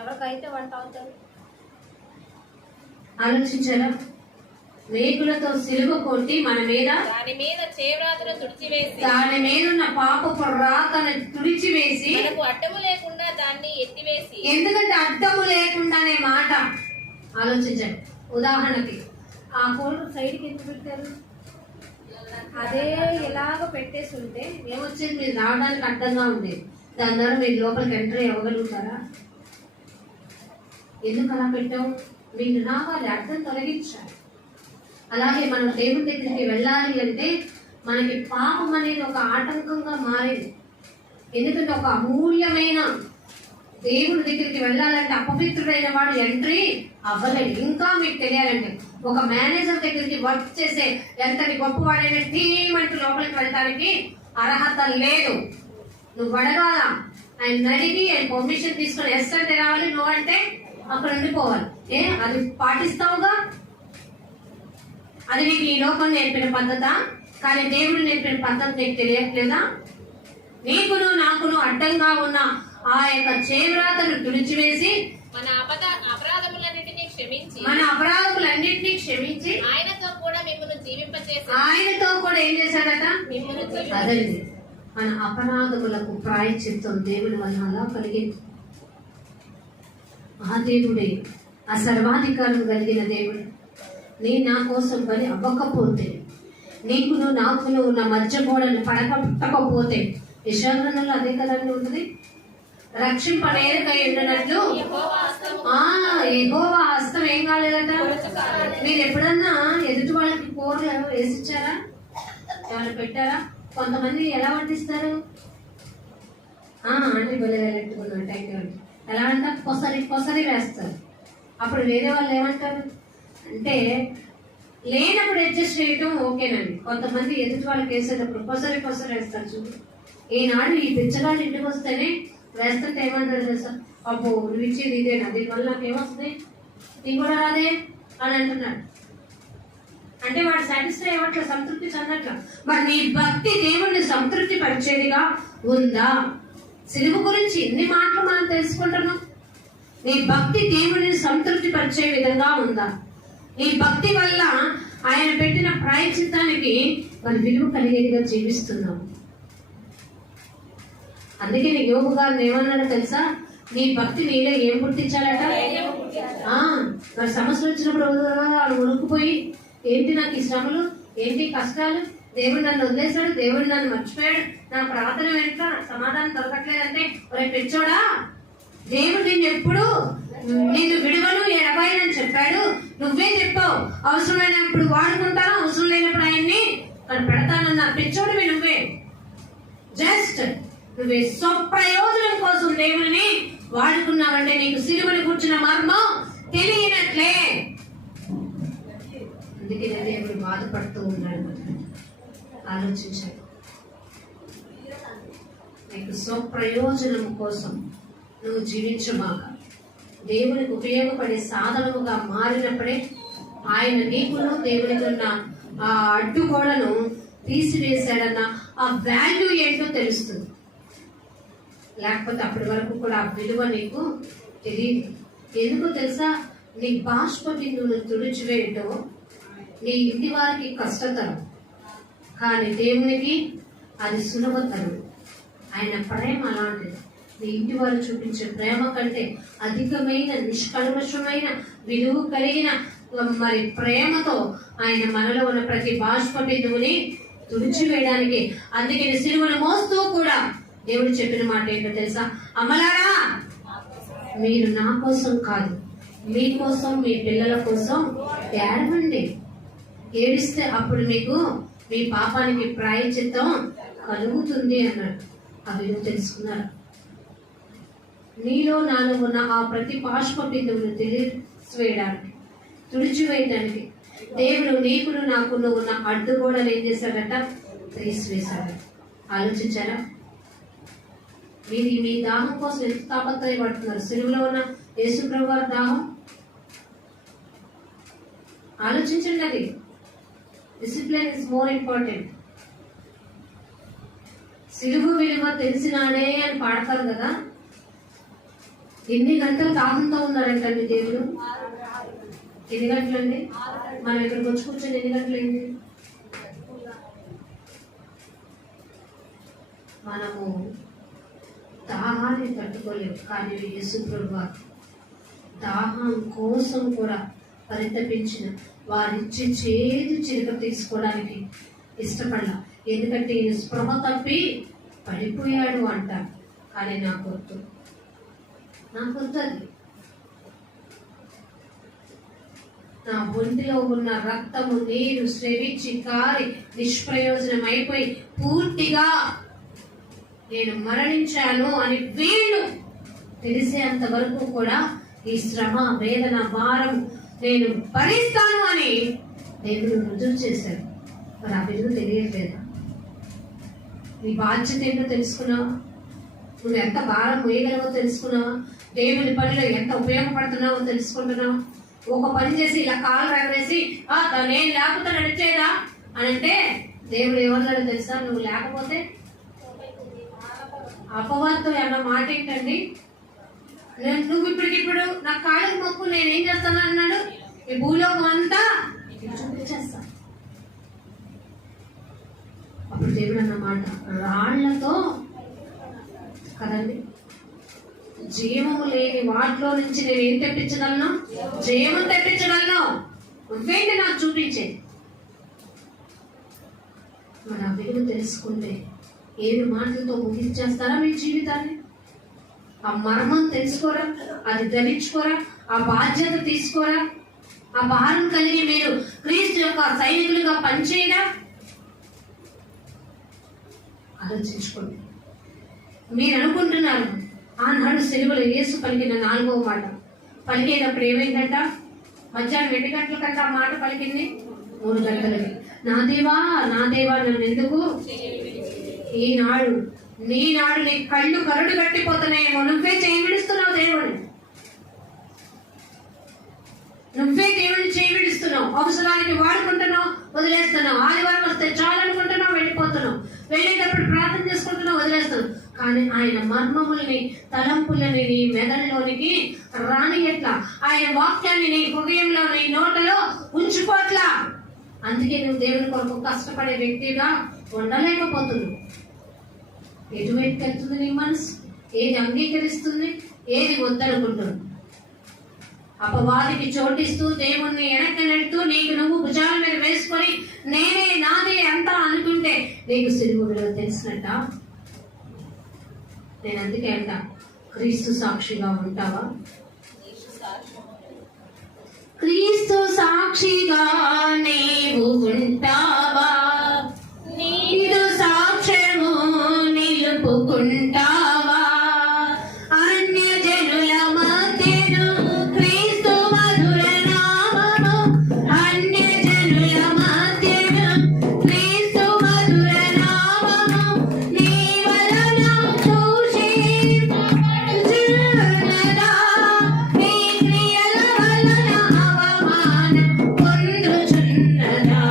ఎవరికైతే వాళ్ళు తాగుతారు. ఆలోచించారా? వేగులతో సిలువ కొట్టి మన మీద దాని మీద చేవ్రాతను తుడిచివేసి, దాని మీద ఉన్న పాపపు రాతను తుడిచివేసి, మనకు అడ్డము లేకుండా దాన్ని ఎత్తివేసి. ఎందుకంటే అడ్డము లేకుండా అనే మాట ఆలోచించండి. ఉదాహరణకి ఆ కోల్డ్ సైడ్కి ఎందుకు పెట్టారు? అదే ఇలాగ పెట్టేసి ఉంటే ఏమొచ్చేది? మీరు రావడానికి అడ్డంగా ఉండేది. దాని ద్వారా మీరు లోపలికి ఎంట్రీ అవ్వగలుగుతారా? ఎందుకు అలా పెట్టాము? మీరు రావాలి, అర్థం తొలగించాలి. అలాగే మనం దేవుడి దగ్గరికి వెళ్ళాలి అంటే మనకి పాపం అనేది ఒక ఆటంకంగా మారింది. ఎందుకంటే ఒక అమూల్యమైన దేవుడి దగ్గరికి వెళ్ళాలంటే అపవిత్రుడైన వాడు ఎంట్రీ అవ్వలేడు. ఇంకా మీకు తెలియాలంటే ఒక మేనేజర్ దగ్గరికి వర్క్ చేసే ఎంతటి గొప్పవాడైన టీమ్ అంటూ లోపలికి వెళ్ళడానికి అర్హత లేదు. నువ్వు అడగాల, ఆయన అడిగి ఆయన పర్మిషన్ తీసుకొని ఎస్ అంటే రావాలి, నో అంటే అక్కడ ఉండిపోవాలి. అది పాటిస్తావుగా? అది నీకు ఈ లోకం నేర్పిన పద్ధత, కానీ దేవుడు నేర్పిన పద్ధతి నీకు తెలియట్లేదా? నీకును నాకును అడ్డంగా ఉన్న ఆ యొక్క చేవ్రాతను తుడిచివేసి మన అపరాధములన్నింటినీ క్షమించి ఆయనతో కూడా మిమ్మల్ని జీవింపచేసి, ఆయనతో కూడా ఏం చేశాడట? అదే మన అపరాధములకు ప్రాయశ్చిత్తం దేవుని వల్ల అలా కలిగింది. ఆ దేవుడే, ఆ సర్వాధికారం కలిగిన దేవుడు నీ నా కోసం పని అవ్వకపోతే, నీకును నాకును ఉన్న మధ్య గోడను పడకపోతే, యెషయాగ్రంథంలో అదే కదండి ఉంటుంది. రక్షింపనేరుకై ఉండనట్లు యెహోవా హస్తం ఏం కాలేదట? మీరు ఎప్పుడన్నా ఎదుటి వాళ్ళకి కూరలు వేసిచ్చారా? ఏమైనా పెట్టారా? కొంతమంది ఎలా వడ్డిస్తారు అంటే బెల్లెట్టుకున్నాడు టైం ఎలా అంటే కొసరి వేస్తారు. అప్పుడు వేరే వాళ్ళు ఏమంటారు అంటే లేనప్పుడు అడ్జస్ట్ చేయటం ఓకేనండి. కొంతమంది ఎదుటి వాళ్ళకి వేసేటప్పుడు కొసరి వేస్తారు. చూడు, ఈనాడు ఈ పిచ్చగాళ్ళు ఇంటికి వస్తేనే వేస్తుంటే ఏమంటారు తెలుసా? అబ్బో నువ్వు ఇచ్చేది ఇదేనా, దీనివల్ల నాకేమొస్తుంది, నీకు కూడా రాదే అని అంటున్నాడు. అంటే వాడు సాటిస్ఫై అవ్వట్ల, సంతృప్తి చెందట్ల. మరి నీ భక్తి దేవుణ్ణి సంతృప్తి పరిచేదిగా ఉందా? సిలువ గురించి ఎన్ని మాటలు మనం తెలుసుకుంటున్నాం. నీ భక్తి దేవుడిని సంతృప్తి పరిచే విధంగా ఉందా? నీ భక్తి వల్ల ఆయన పెట్టిన ప్రాయశ్చిత్తానికి మన విలువ కలిగేదిగా జీవిస్తున్నాం. అందుకే నీ యోగు గారు ఏమన్నాడో తెలుసా? నీ భక్తి నీలో ఏం పుట్టించాలట? మరి సమస్యలు వచ్చినప్పుడు వాళ్ళు ఉరుకుపోయి, ఏంటి నాకు ఈ శ్రమలు, ఏంటి కష్టాలు, దేవుడు నన్ను వదిలేశాడు, దేవుడు నన్ను మర్చిపోయాడు, నా ప్రార్థన వెంట నాకు సమాధానం దొరకట్లేదంటే, ఒరే పిచ్చోడా, దేవుడు నిన్ను ఎప్పుడు నిన్ను విడువను ఎడబాయనని చెప్పాడు. నువ్వే చెప్పావు అవసరమైనప్పుడు వాడుకుంటాను, అవసరం లేనప్పుడు ఆయన్ని తను పెడతానన్న పిచ్చోడివి నువ్వే. జస్ట్ నువ్వే స్వప్రయోజనం కోసం దేవుడిని వాడుకున్నావంటే నీకు సిలువను కూర్చున్న మర్మం తెలియనట్లే. అందుకే దేవుడు బాధపడుతూ ఉన్నాడు. ఆలోచించాడు. నీకు స్వప్రయోజనం కోసం నువ్వు జీవించమాక, దేవునికి ఉపయోగపడే సాధనముగా మారినప్పుడే ఆయన నీకును దేవునికి ఉన్న ఆ అడ్డుగోడను తీసివేశాడన్న ఆ వాల్యూ ఏంటో తెలుస్తుంది. లేకపోతే అప్పటి వరకు కూడా ఆ విలువ నీకు తెలియదు. ఎందుకో తెలుసా? నీ బాష్ప బిందువును తుడిచివేయటం నీ ఇంటి వారికి కష్టతరం, కానీ దేవునికి అది సులభతరం. ఆయన ప్రేమ అలాంటిది. నీ ఇంటి వారు చూపించే ప్రేమ కంటే అధికమైన, నిష్కల్మషమైన, విలువ కలిగిన మరి ప్రేమతో ఆయన మనలో ఉన్న ప్రతి బాష్ప బిందువుని తుడిచివేయడానికి, అందుకే సిలువను మోస్తూ కూడా దేవుడు చెప్పిన మాట ఏంటో తెలుసా? అమ్మలారా, మీరు నా కోసం కాదు, మీకోసం, మీ పిల్లల కోసం ఏడవండి. ఏడిస్తే అప్పుడు మీకు మీ పాపానికి ప్రాయశ్చిత్తం కలుగుతుంది అన్నాడు. అవి నువ్వు తెలుసుకున్నారు. నీలో నాలో ఉన్న ఆ ప్రతి బాష్ప బిందువును తెలిసివేయడానికి, తుడిచివేయడానికి దేవుడు నీకును నాకును ఉన్న అడ్డుగోడలు ఏం చేశాడట? తీసివేశాడు. ఆలోచించారా? మీరు మీ దాహం కోసం ఎంత తాపత్రయపడుతున్నారు? సిలువలో ఉన్న యేసుప్రభు వారి దాహం ఆలోచించండి. అది డిసిప్లిన్ ఇస్ మోర్ ఇంపార్టెంట్. సిలువ విలువ తెలిసినాడే అని పాడతారు కదా. ఎన్ని గంటలు దాహంతో ఉన్నారంటండి దేవుడు? ఎన్ని గంటలండి? మనం ఇక్కడికి వచ్చి కూర్చొని ఎన్ని గంటలైంది? మనము దాహాన్ని తట్టుకోలేము, కానీ యేసుప్రభు వారు దాహం కోసం కూడా పరితపించిన వారిచ్చి చేదు చిలుక తీసుకోవడానికి ఇష్టపడాల. ఎందుకంటే ఈయన స్పృహ తప్పి పడిపోయాడు అంటారు. కానీ నాకు వద్దు అది. నా ఒంటిలో ఉన్న రక్తము, నీరు స్రవించి కారి నిష్ప్రయోజనం అయిపోయి పూర్తిగా నేను మరణించాను అని వీళ్ళు తెలిసేంత వరకు కూడా ఈ శ్రమ, వేదన, భారం నేను భరిస్తాను అని దేవుడు రుజువు చేశాడు. మరి ఆ విలువ తెలియట్లేదా? నీ బాధ్యత ఏంటో తెలుసుకున్నావా? నువ్వు ఎంత భారం వేయగలవో తెలుసుకున్నావా? దేవుని పనిలో ఎంత ఉపయోగపడుతున్నావో తెలుసుకుంటున్నావా? ఒక పని చేసి ఇలా కాలు రగరేసి నేను లేకపోతే నడిచేదా అని అంటే దేవుడు ఏమన్నాడో తెలుసా? నువ్వు లేకపోతే అపవాదం అన్న మాట ఏంటండి? నువ్వు ఇప్పటికిప్పుడు నా కాళ్ళకు మొక్కు, నేనేం చేస్తాను అన్నాడు? ఈ భూలోకం అంతా చూపించేస్తా. అప్పుడు దేవుడు అన్నమాట, రాళ్లతో కదండి, జీవము లేని వాటిలో నుంచి నేను ఏం తెప్పించగలను? జీవం తెప్పించగలను. నువ్వేంటి నాకు చూపించే. మరి ఆ విలువ తెలుసుకుంటే 7 మాటలతో ముగించేస్తారా మీ జీవితాన్ని? ఆ మర్మం తెలుసుకోరా? అది ధరించుకోరా? ఆ బాధ్యత తీసుకోరా? ఆ భారం కలిగి మీరు క్రీస్తు యొక్క సైనికులుగా పనిచేయరా? ఆలోచించుకోండి. మీరు అనుకుంటున్నారు ఆనాడు సిలువలో యేసు పలికిన 4వ మాట పలికేటప్పుడు ఏమైందంట? మధ్యాహ్నం 2 గంటల కంటే ఆ మాట పలికింది 3 గంటలకి. నా దేవా నన్ను ఎందుకు ఈనాడు నీనాడు నీ కళ్ళు కరుడు కట్టిపోతున్నాయేమో, నువ్వే చేయి విడుస్తున్నావు దేవుడు. నువ్వే దేవుని చేయిస్తున్నావు, అవసరానికి వాడుకుంటున్నావు, వదిలేస్తున్నావు. ఆదివారం వస్తే చాలు అనుకుంటున్నావు, వెళ్ళిపోతున్నావు. వెళ్ళేటప్పుడు ప్రార్థన చేసుకుంటున్నావు, వదిలేస్తున్నావు. కానీ ఆయన మర్మములని, తలంపులని నీ మెదడులోనికి రాని ఎట్లా, ఆయన వాక్యాన్ని నీ హృదయంలో, నీ నోటలో ఉంచుకోట్లా. అందుకే నువ్వు దేవుని కొరకు కష్టపడే వ్యక్తిగా ఉండలేకపోతున్నావు. ఎటువైపు వెళ్తుంది నీ మనసు? ఏది అంగీకరిస్తుంది, ఏది వద్దనుకుంటుంది? అపవాదికి చోటిస్తూ, దేవుణ్ణి వెనక్కి నెడుతూ, నీకు నువ్వు భుజాల మీద వేసుకొని నేనే నాదే అంతా అనుకుంటే నీకు సిలువ విలువ తెలిసినట్ట? నేను అందుకే అంట, క్రీస్తు సాక్షిగా ఉంటావా? క్రీస్తు సాక్షిగా నీవు ఉంటావా? నీదు సాక్ష్యము నిలుపుకుంటావా? అన్యజనుల మధ్యను క్రీస్తు మధుర నామము, అన్యజనుల మధ్యను క్రీస్తు మధుర నామము, నీ వలన దూషింపబడుచున్నదా? నీ క్రియల వలన అవమానం పొందుచున్నదా?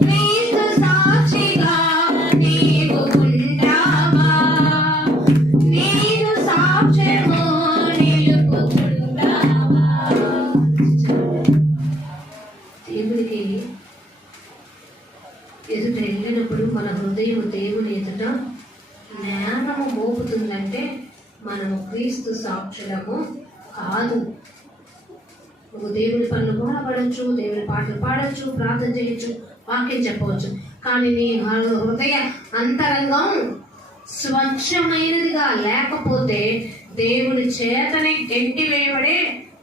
క్రీస్తు సాక్షిగా నీవు ఉంటావా? నీదు సాక్ష్యము నిలుపుకుంటావా? దేవునికి ఎదుట వెళ్ళినప్పుడు మన హృదయం దేవుని ఎదుట జ్ఞానము మోపుతుందంటే మనము క్రీస్తు సాక్షులము కాదు. నువ్వు దేవుని పనులు పాడబడచ్చు, దేవుని పాటలు పాడచ్చు, ప్రార్థన చేయొచ్చు, వాక్యం చెప్పవచ్చు. కానీ నీ హృదయ అంతరంగం స్వచ్ఛమైనదిగా లేకపోతే దేవుని చేతనే గెంటి వేయబడే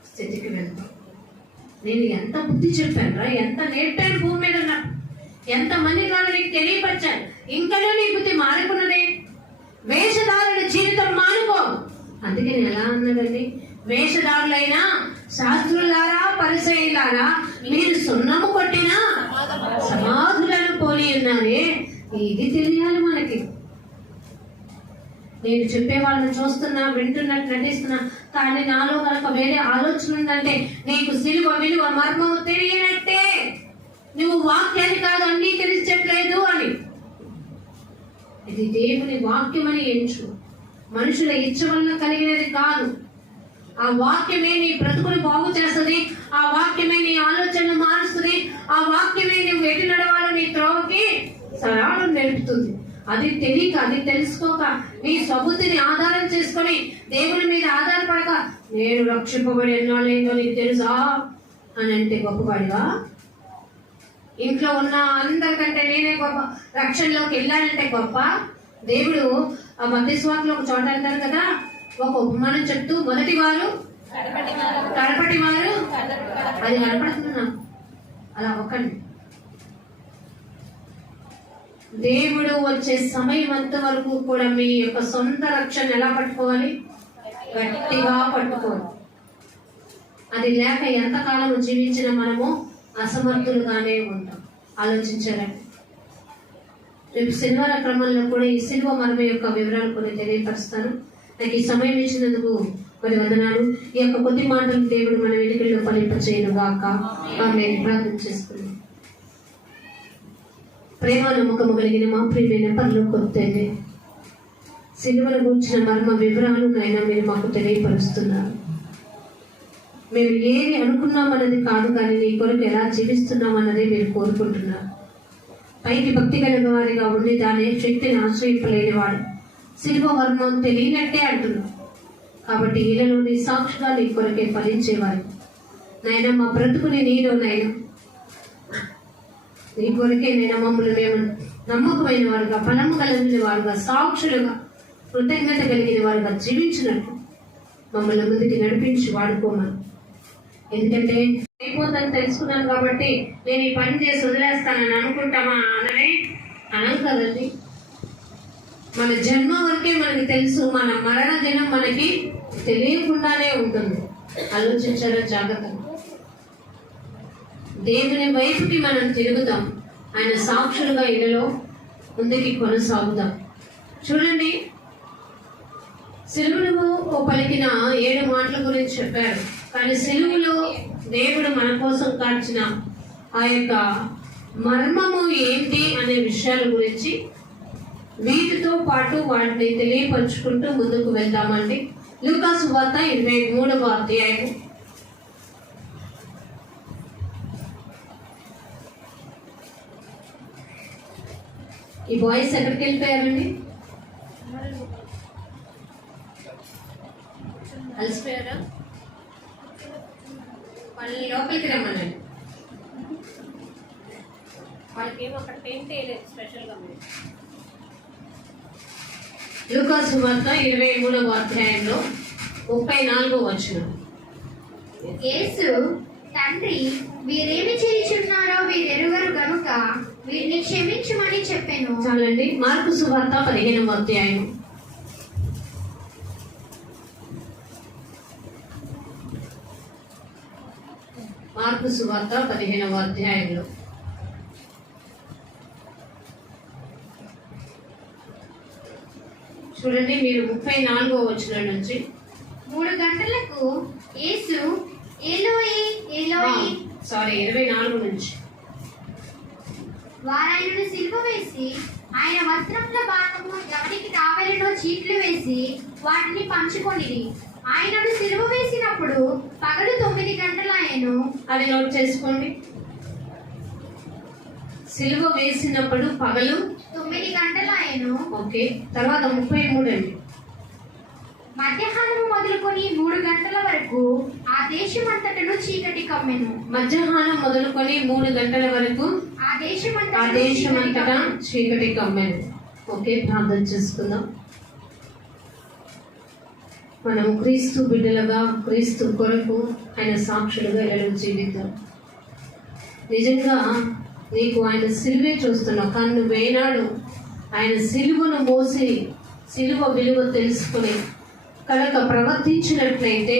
స్థితికి వెళ్తాం. నేను ఎంత బుద్ధి చెప్పాను, ఎంత నేర్పాను, భూమి మీద ఉన్నా ఎంతమంది కాదు నీకు తెలియపరిచాను, ఇంకనూ నీ బుద్ధి మారుకున్నదే. వేషధారుల జీవితం మానుకో. అందుకే నేను ఎలా అన్నాడండి, వేషధారులైనా శాస్త్రులారా, పరిసయ్యులారా, మీరు సున్నము కొట్టిన సమాధులను పోలి ఉన్నారే. ఇది తెలియాలి మనకి. నేను చెప్పే వాళ్ళని చూస్తున్నా, వింటున్నట్టు నటిస్తున్నా, కానీ నాలో కనుక వేరే ఆలోచన ఉందంటే నీకు సిలువ విలువ మర్మము తెలియనట్టే. నువ్వు వాక్యాన్ని కాదు అంగీకరించట్లేదు అని. ఇది దేవుని వాక్యమని ఎంచు. మనుషుల ఇచ్చ వల్ల కలిగినది కాదు. ఆ వాక్యమే నీ బ్రతుకుని బాగు చేస్తుంది. ఆ వాక్యమే నీ ఆలోచనలు మారుస్తుంది. ఆ వాక్యమే నువ్వు ఎటు నడవాలో నీ త్రోవకి సరాళం నేర్పుతుంది. అది తెలియక, అది తెలుసుకోక, నీ స్వబుద్ధిని ఆధారం చేసుకొని దేవుని మీద ఆధారపడక నేను రక్షింపబడి ఎన్నాళ్ళేందో నీకు తెలుసా అని అంటే గొప్పవాడిగా? ఇంట్లో ఉన్న అందరికంటే నేనే గొప్ప, రక్షణలోకి వెళ్ళానంటే గొప్ప? దేవుడు ఆ మధ్యస్వామిలో ఒక చోట అంటారు కదా, ఒక ఉపమానం చెప్తూ మొదటి వారు కడపటి వారు, అది కనపడుతున్నా అలా ఒకండి. దేవుడు వచ్చే సమయం అంత వరకు కూడా మీ యొక్క సొంత రక్షణ ఎలా పట్టుకోవాలి? గట్టిగా పట్టుకోవాలి. అది లేక ఎంతకాలం జీవించిన మనము అసమర్థులుగానే ఉంటాం. ఆలోచించారండి. రేపు శనివార క్రమంలో కూడా ఈ సిలువ మర్మ యొక్క వివరాలు కొన్ని తెలియపరుస్తాను. నాకు ఈ సమయం ఇచ్చినందుకు మరి వందనాలు. ఈ యొక్క కొద్ది మాటలు దేవుడు మన వెనుకల్లో ఫలింపచేయను గాక. ఆమేన్. ప్రార్థన చేసుకున్నాం. ప్రేమ నమ్మకము కలిగిన మా ప్రియమైన పరలోకపు తండ్రి, సిలువను గురించిన మర్మ వివరాలు నాయన మీరు మాకు తెలియపరుస్తున్నారు. మేము ఏది అనుకున్నామన్నది కాదు, కానీ నీ కొరకు ఎలా జీవిస్తున్నామన్నది మీరు కోరుకుంటున్నారు. పైకి భక్తి కలిగిన వారిగా ఉండి దాని శక్తిని ఆశ్రయింపలేని వాడు సిలువ మర్మం తెలియనట్టే అంటున్నాం. కాబట్టి ఈలలో నీ సాక్షిగా నీ కొరకే ఫలించేవారు నాయన. మా బ్రతుకుని నీలో నాయన, నీ కొరకే నేను మమ్మల్ని మేము నమ్మకమైన వారుగా, ఫలము కలిగిన వారుగా, సాక్షులుగా, కృతజ్ఞత కలిగిన వారుగా జీవించినట్టు మమ్మల్ని ముందుకి నడిపించి వాడుకోమని. ఎందుకంటే అయిపోతుందని తెలుసుకున్నాను కాబట్టి నేను ఈ పని చేసి వదిలేస్తానని అనుకుంటామా? అనం కదండి. మన జన్మ వరకే మనకి తెలుసు, మన మరణ దినం మనకి తెలియకుండానే ఉంటుంది. ఆలోచించారా జాగ్రత్తగా? దేవుని వైపుకి మనం తిరుగుతాం. ఆయన సాక్షులుగా ఇళ్ళలో ముందుకి కొనసాగుదాం. చూడండి, సిలువను పలికిన 7 మాటల గురించి చెప్పారు. కానీ సిలువలో దేవుడు మన కోసం కాచిన ఆ యొక్క మర్మము ఏంటి అనే విషయాల గురించి వీటితో పాటు వాటిని తెలియపరుచుకుంటూ ముందుకు వెళ్దామండి. లూకా సువార్త 23వ అధ్యాయం. ఈ బాయ్స్ ఎక్కడికి వెళ్ళిపోయారండి? అలసిపోయారా? వాళ్ళని లోపలికి రమ్మనండి. వాళ్ళకి ఏమో అక్కడ టెంట్ వేయలేదు స్పెషల్గా. లూకా సువార్త 23వ అధ్యాయంలో 34వ వచనం. యేసు, తండ్రి, వీరేమి చేయుచున్నారో వీరెరుగరు గనుక వీరిని క్షమించుమని చెప్పాను. చాలండి. మార్కు సువార్త 15వ అధ్యాయం. మార్కు సువార్త 15వ అధ్యాయంలో చూడండి, మీరు 34వ వచనం నుంచి 3 గంటలకు యేసు, ఏలోయి ఏలోయి, 24 నుంచి వారాయనను సిలువ వేసి ఆయన వస్త్రముల భాగము ఎవరికి కావలనో చీట్లు వేసి వాటిని పంచుకొనిరి. ఆయనను సిలువ వేసినప్పుడు పగలు 9 గంటలాయెను. అది నోట్ చేసుకోండి. సిలువ వేసినప్పుడు పగలు 9 గంటలాయెను. ఓకే. తర్వాత 33 అండి. మధ్యాహ్నము మొదలుకొని 3 గంటల వరకు ఆ దేశమంతటను చీకటి కమ్మెను. మధ్యాహ్నం మొదలుకొని 3 గంటల వరకు ఆ ఆ దేశమంతటా చీకటి కమ్మెను. ఓకే, ప్రార్థన చేసుకుందాం. మనం క్రీస్తు బిడ్డలుగా, క్రీస్తు కొరకు ఆయన సాక్షులుగా ఎలా జీవిద్దాం. నిజంగా నీకు ఆయన సిలువే చూస్తున్నావు, కానీ నువ్వేనాడు ఆయన సిలువను మోసి సిలువ విలువ తెలుసుకుని కనుక ప్రవర్తించినట్లయితే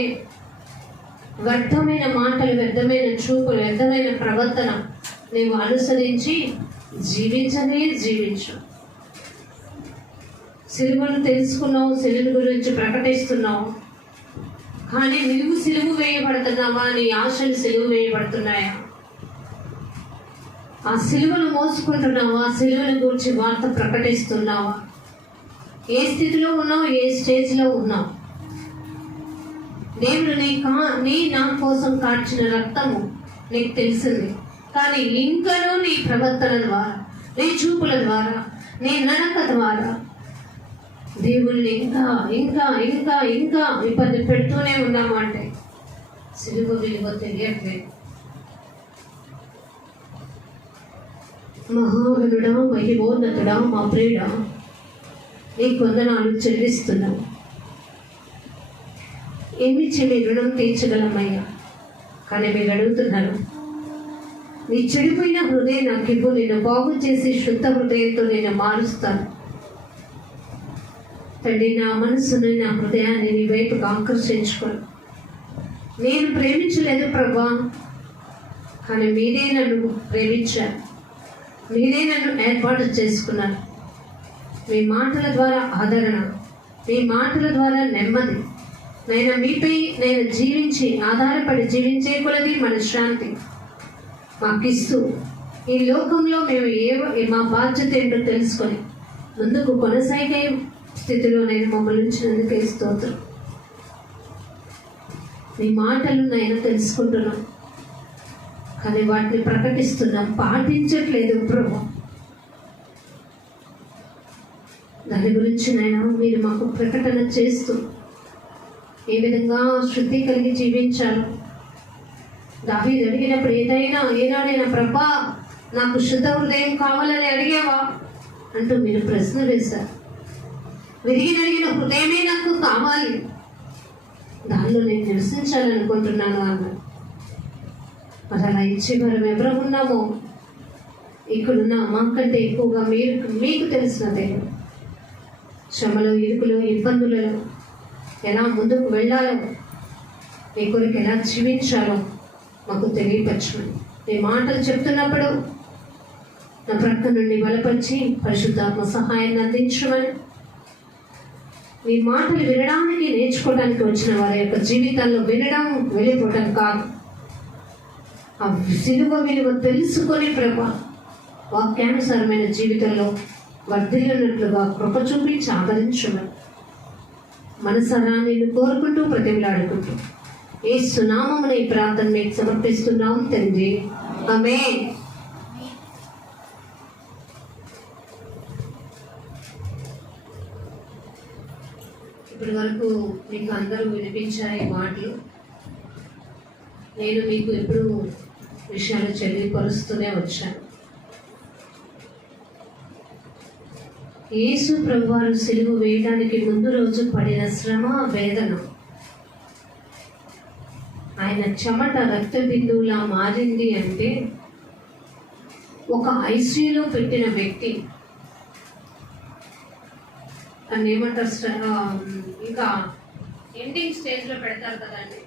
వ్యర్థమైన మాటలు, వ్యర్థమైన చూపులు, వ్యర్థమైన ప్రవర్తన నీవు అనుసరించి జీవించు. సిలువను తెలుసుకున్నావు, సిలువ గురించి ప్రకటిస్తున్నావు, కానీ నువ్వు సిలువ వేయబడుతున్నావా? నీ ఆశలు సిలువ వేయబడుతున్నాయా? ఆ సిలువను మోసుకుంటున్నావా? సిలువను గురించి వార్త ప్రకటిస్తున్నావా? ఏ స్థితిలో ఉన్నావు? ఏ స్టేజ్లో ఉన్నావు? దేవుడు నా కోసం కార్చిన రక్తము నీకు తెలిసింది, కానీ ఇంకనూ నీ ప్రవర్తన ద్వారా, నీ చూపుల ద్వారా, నీ నడక ద్వారా దేవుణ్ణి ఇంకా ఇంకా ఇంకా ఇంకా ఇబ్బంది పెడుతూనే ఉన్నాము అంటే సిలువ విలువ తెలియట్లేదు. మహాగణుడా, మహిమోన్నతుడా, మా ప్రియుడా, నీ వందనాలు చెల్లిస్తున్నావు. ఏమిచ్చి మీ రుణం తీర్చగలమయ్యా? కానీ మీరు అడుగుతున్నారు, నీ చెడిపోయిన హృదయం నాకు ఇవ్వు, నేను బాగు చేసి శుద్ధ హృదయంతో నేను మారుస్తాను. తండ్రి, నా మనసును, నా హృదయాన్ని నీ వైపుకు ఆకర్షించుకోను. నేను ప్రేమించలేదు ప్రభా, కానీ మీరే నన్ను ప్రేమించారు, మీరే నన్ను ఏర్పాటు చేసుకున్నారు. మీ మాటల ద్వారా ఆదరణ, మీ మాటల ద్వారా నెమ్మది, నేను మీపై నేను జీవించి ఆధారపడి జీవించే కొలది మనశ్శాంతి మాకిస్తూ ఈ లోకంలో మేము మా బాధ్యత ఏంటో తెలుసుకొని ముందుకు కొనసాగే స్థితిలో నేను మమ్మల్ని ఉంచినందుకే స్తోత్రం. మీ మాటలు నేను తెలుసుకుంటున్నాం, కానీ వాటిని ప్రకటిస్తున్నాం, పాటించట్లేదు ప్రభు. దాని గురించి నేను మీరు మాకు ప్రకటన చేస్తూ ఏ విధంగా శుద్ధి కలిగి జీవించాలి. దావీదు అడిగినప్పుడు ఏనాడైనా ప్రభా నాకు శుద్ధ హృదయం కావాలని అడిగావా అంటూ మీరు ప్రశ్న వేశారు. విరిగిన హృదయమే నాకు కావాలి, దానిలో నేను నివసించాలనుకుంటున్నాను అన్నారు. మరి అలా ఇచ్చే మనం ఎవరు ఉన్నామో ఇక్కడున్న మాకంటే ఎక్కువగా మీకు తెలిసిన దేవుడు. శ్రమలో, ఇరుకులో, ఇబ్బందులలో ఎలా ముందుకు వెళ్ళాలో, మీ కొరకు ఎలా జీవించాలో మాకు తెలియపరచమని మీ మాటలు చెప్తున్నప్పుడు నా ప్రక్క నుండి బలపరిచి పరిశుద్ధాత్మ సహాయాన్ని అందించమని, మీ మాటలు వినడానికి నేర్చుకోవడానికి వచ్చిన వారి యొక్క జీవితాల్లో వినడం వెళ్ళిపోవడం కాదు, ఆ సిలువ విలువ తెలుసుకొని ప్రభా వాక్యానుసారమైన జీవితంలో వర్ధిల్లున్నట్లుగా కృప చూపించి ఆదరించమని మనసారా నేను కోరుకుంటూ ప్రతిమలాడుకుంటూ యేసు నామమున ఈ ప్రార్థన మీకు సమర్పిస్తున్నాం తండ్రి. ఆమేన్. ఇప్పటి వరకు మీకు అందరూ వినిపించారు ఈ మాటలు. నేను మీకు ఎప్పుడు విషయాలు తెలియపరుస్తూనే వచ్చాను. యేసు ప్రభువారు సిలువ వేయడానికి ముందు రోజు పడిన శ్రమ, వేదన, ఆయన చెమట రక్త బిందువులా మారింది అంటే ఒక ఐసీయూలో పెట్టిన వ్యక్తి అని ఏమంటారు, ఇంకా ఎండింగ్ స్టేజ్లో పెడతారు కదండి,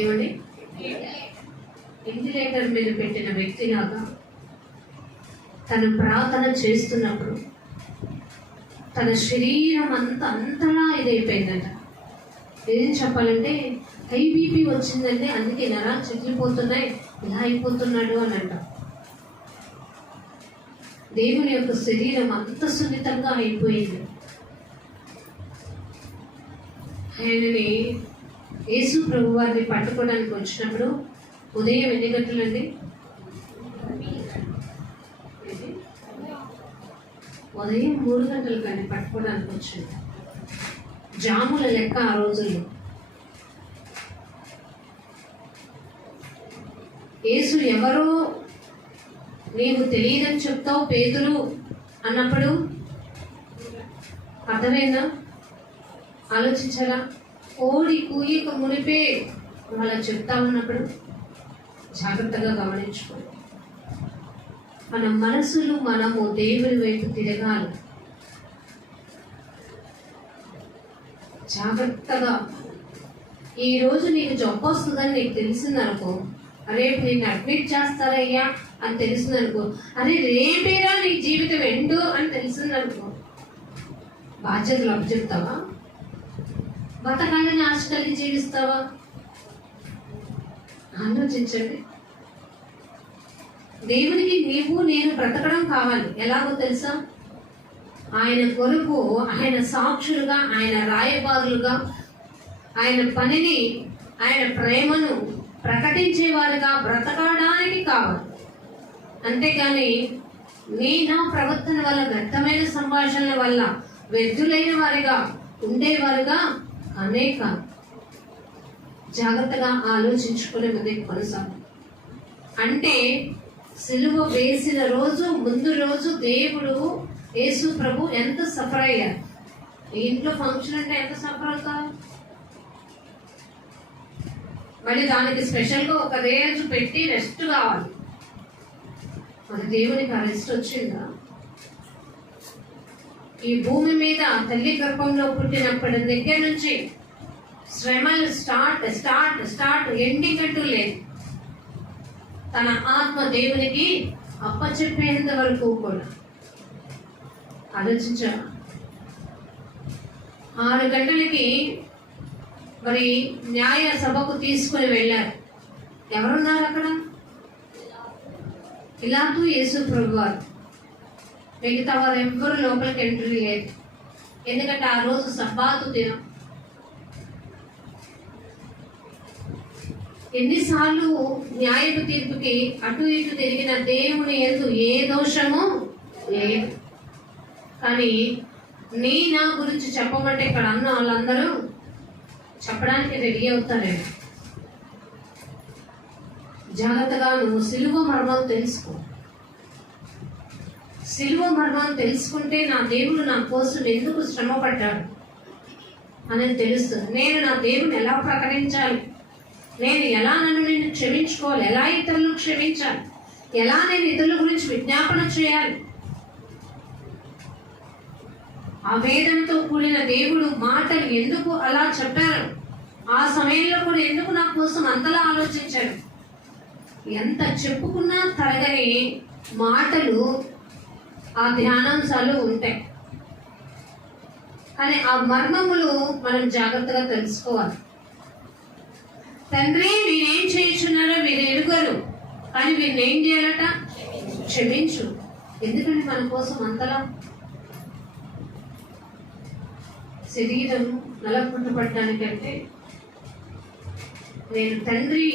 ఏమండి, వెంటిలేటర్ మీద పెట్టిన వ్యక్తిలాగా తను ప్రార్థన చేస్తున్నప్పుడు తన శరీరం అంతలా ఇదైపోయిందట. ఏం చెప్పాలంటే హై బీపీ వచ్చిందంటే అందుకే నరాలు చిట్లిపోతున్నాయి, ఇలా అయిపోతున్నాడు అని అంట. దేవుని యొక్క శరీరం అంత సున్నితంగా అయిపోయింది. ఆయనని యేసు ప్రభు వారిని పట్టుకోవడానికి వచ్చినప్పుడు ఉదయం ఎన్ని గంటలండి? ఉదయం 3 గంటలు కానీ పట్టుకోవడానికి వచ్చింది. జాముల లెక్క ఆ రోజుల్లో. యేసు ఎవరో నీవు తెలియదని చెప్తావు పేతురు అన్నప్పుడు అర్థమైందా? ఆలోచించాలా? కోడి కూయక మునిపే అలా చెప్తా ఉన్నప్పుడు జాగ్రత్తగా గమనించుకోండి. మన మనసులు మనము దేవుని వైపు తిరగాలి. జాగ్రత్తగా. ఈరోజు నీకు జబ్బు వస్తుందని నీకు తెలిసిందనుకో, రేపు నిన్ను అడ్మిట్ చేస్తారయ్యా అని తెలిసిందనుకో, అరే రేపేరా నీ జీవితం ఎండు అని తెలిసిందనుకో, బాధ్యతలు అప్పచెప్తావా? బతకాలని ఆశ కలిగి జీవిస్తావా? ఆలోచించండి. దేవునికి నీవు నేను బ్రతకడం కావాలి. ఎలాగో తెలుసా? ఆయన కొరకు, ఆయన సాక్షులుగా, ఆయన రాయబారులుగా, ఆయన పనిని, ఆయన ప్రేమను ప్రకటించేవారుగా బ్రతకడానికి కావాలి. అంతేగాని నా ప్రవర్తన వల్ల, వ్యర్థమైన సంభాషణల వల్ల వ్యర్థులైన వారిగా ఉండేవారుగా అనేక. జాగ్రత్తగా ఆలోచించుకునే ముందుకు కొనసాగు. అంటే సిలువ వేసిన రోజు, ముందు రోజు దేవుడు యేసు ప్రభు ఎంత సఫర్ అయ్యారు. ఇంట్లో ఫంక్షన్ అంటే ఎంత సఫర్ అవుతారు. మళ్ళీ దానికి స్పెషల్గా ఒక రోజు పెట్టి రెస్ట్ కావాలి. మరి దేవునికి ఆ రెస్ట్ వచ్చిందా? ఈ భూమి మీద తల్లి గర్భంలో పుట్టినప్పటి దగ్గర నుంచి శ్రమలు స్టార్ట్ ఎండింగ్ అంటూ లేదు. తన ఆత్మ దేవునికి అప్పచెప్పేంత వరకు కూడా. ఆలోచించా. 6 గంటలకి మరి న్యాయ సభకు తీసుకుని వెళ్ళారు. ఎవరున్నారు అక్కడ? పిలాతు, యేసు ప్రభు వారు. మిగతా వారు ఎవ్వరు లోపలికి ఎంట్రీ లేదు. ఎందుకంటే ఆ రోజు సబ్బాతు దినం. ఎన్నిసార్లు న్యాయపు తీర్పుకి అటు ఇటు తిరిగిన దేవుని యందు ఏ దోషము లేదు. కానీ నా గురించి చెప్పమంటే ఇక్కడ అన్న వాళ్ళందరూ చెప్పడానికి రెడీ అవుతారేమో. జాగ్రత్తగా నువ్వు సిలువ మర్మం తెలుసుకో. సిలువ మర్మం తెలుసుకుంటే నా దేవుడు నా కోసం ఎందుకు శ్రమ పడ్డాడు అనేది తెలుస్తుంది. నేను నా దేవుని ఎలా ప్రకటించాలి, నేను ఎలా నేను క్షమించుకోవాలి, ఎలా ఇతరులను క్షమించాలి, ఎలా నేను ఇతరుల గురించి విజ్ఞాపన చేయాలి. ఆ వేదంతో కూడిన దేవుడు మాటలు ఎందుకు అలా చెప్పారు, ఆ సమయంలో కూడా ఎందుకు నా కోసం అంతలా ఆలోచించాడు. ఎంత చెప్పుకున్నా తరగని మాటలు, ఆ ధ్యానాంశాలు ఉంటాయి. కానీ ఆ మర్మములు మనం జాగ్రత్తగా తెలుసుకోవాలి. తండ్రి వీరేం చేయించున్నారో వీరు ఎరుగరు, కానీ వీరిని ఏం చేయాలట? క్షమించు. ఎందుకంటే మన కోసం అంతలా శరీరం నలగొట్టబడ్డానికంటే నేను తండ్రి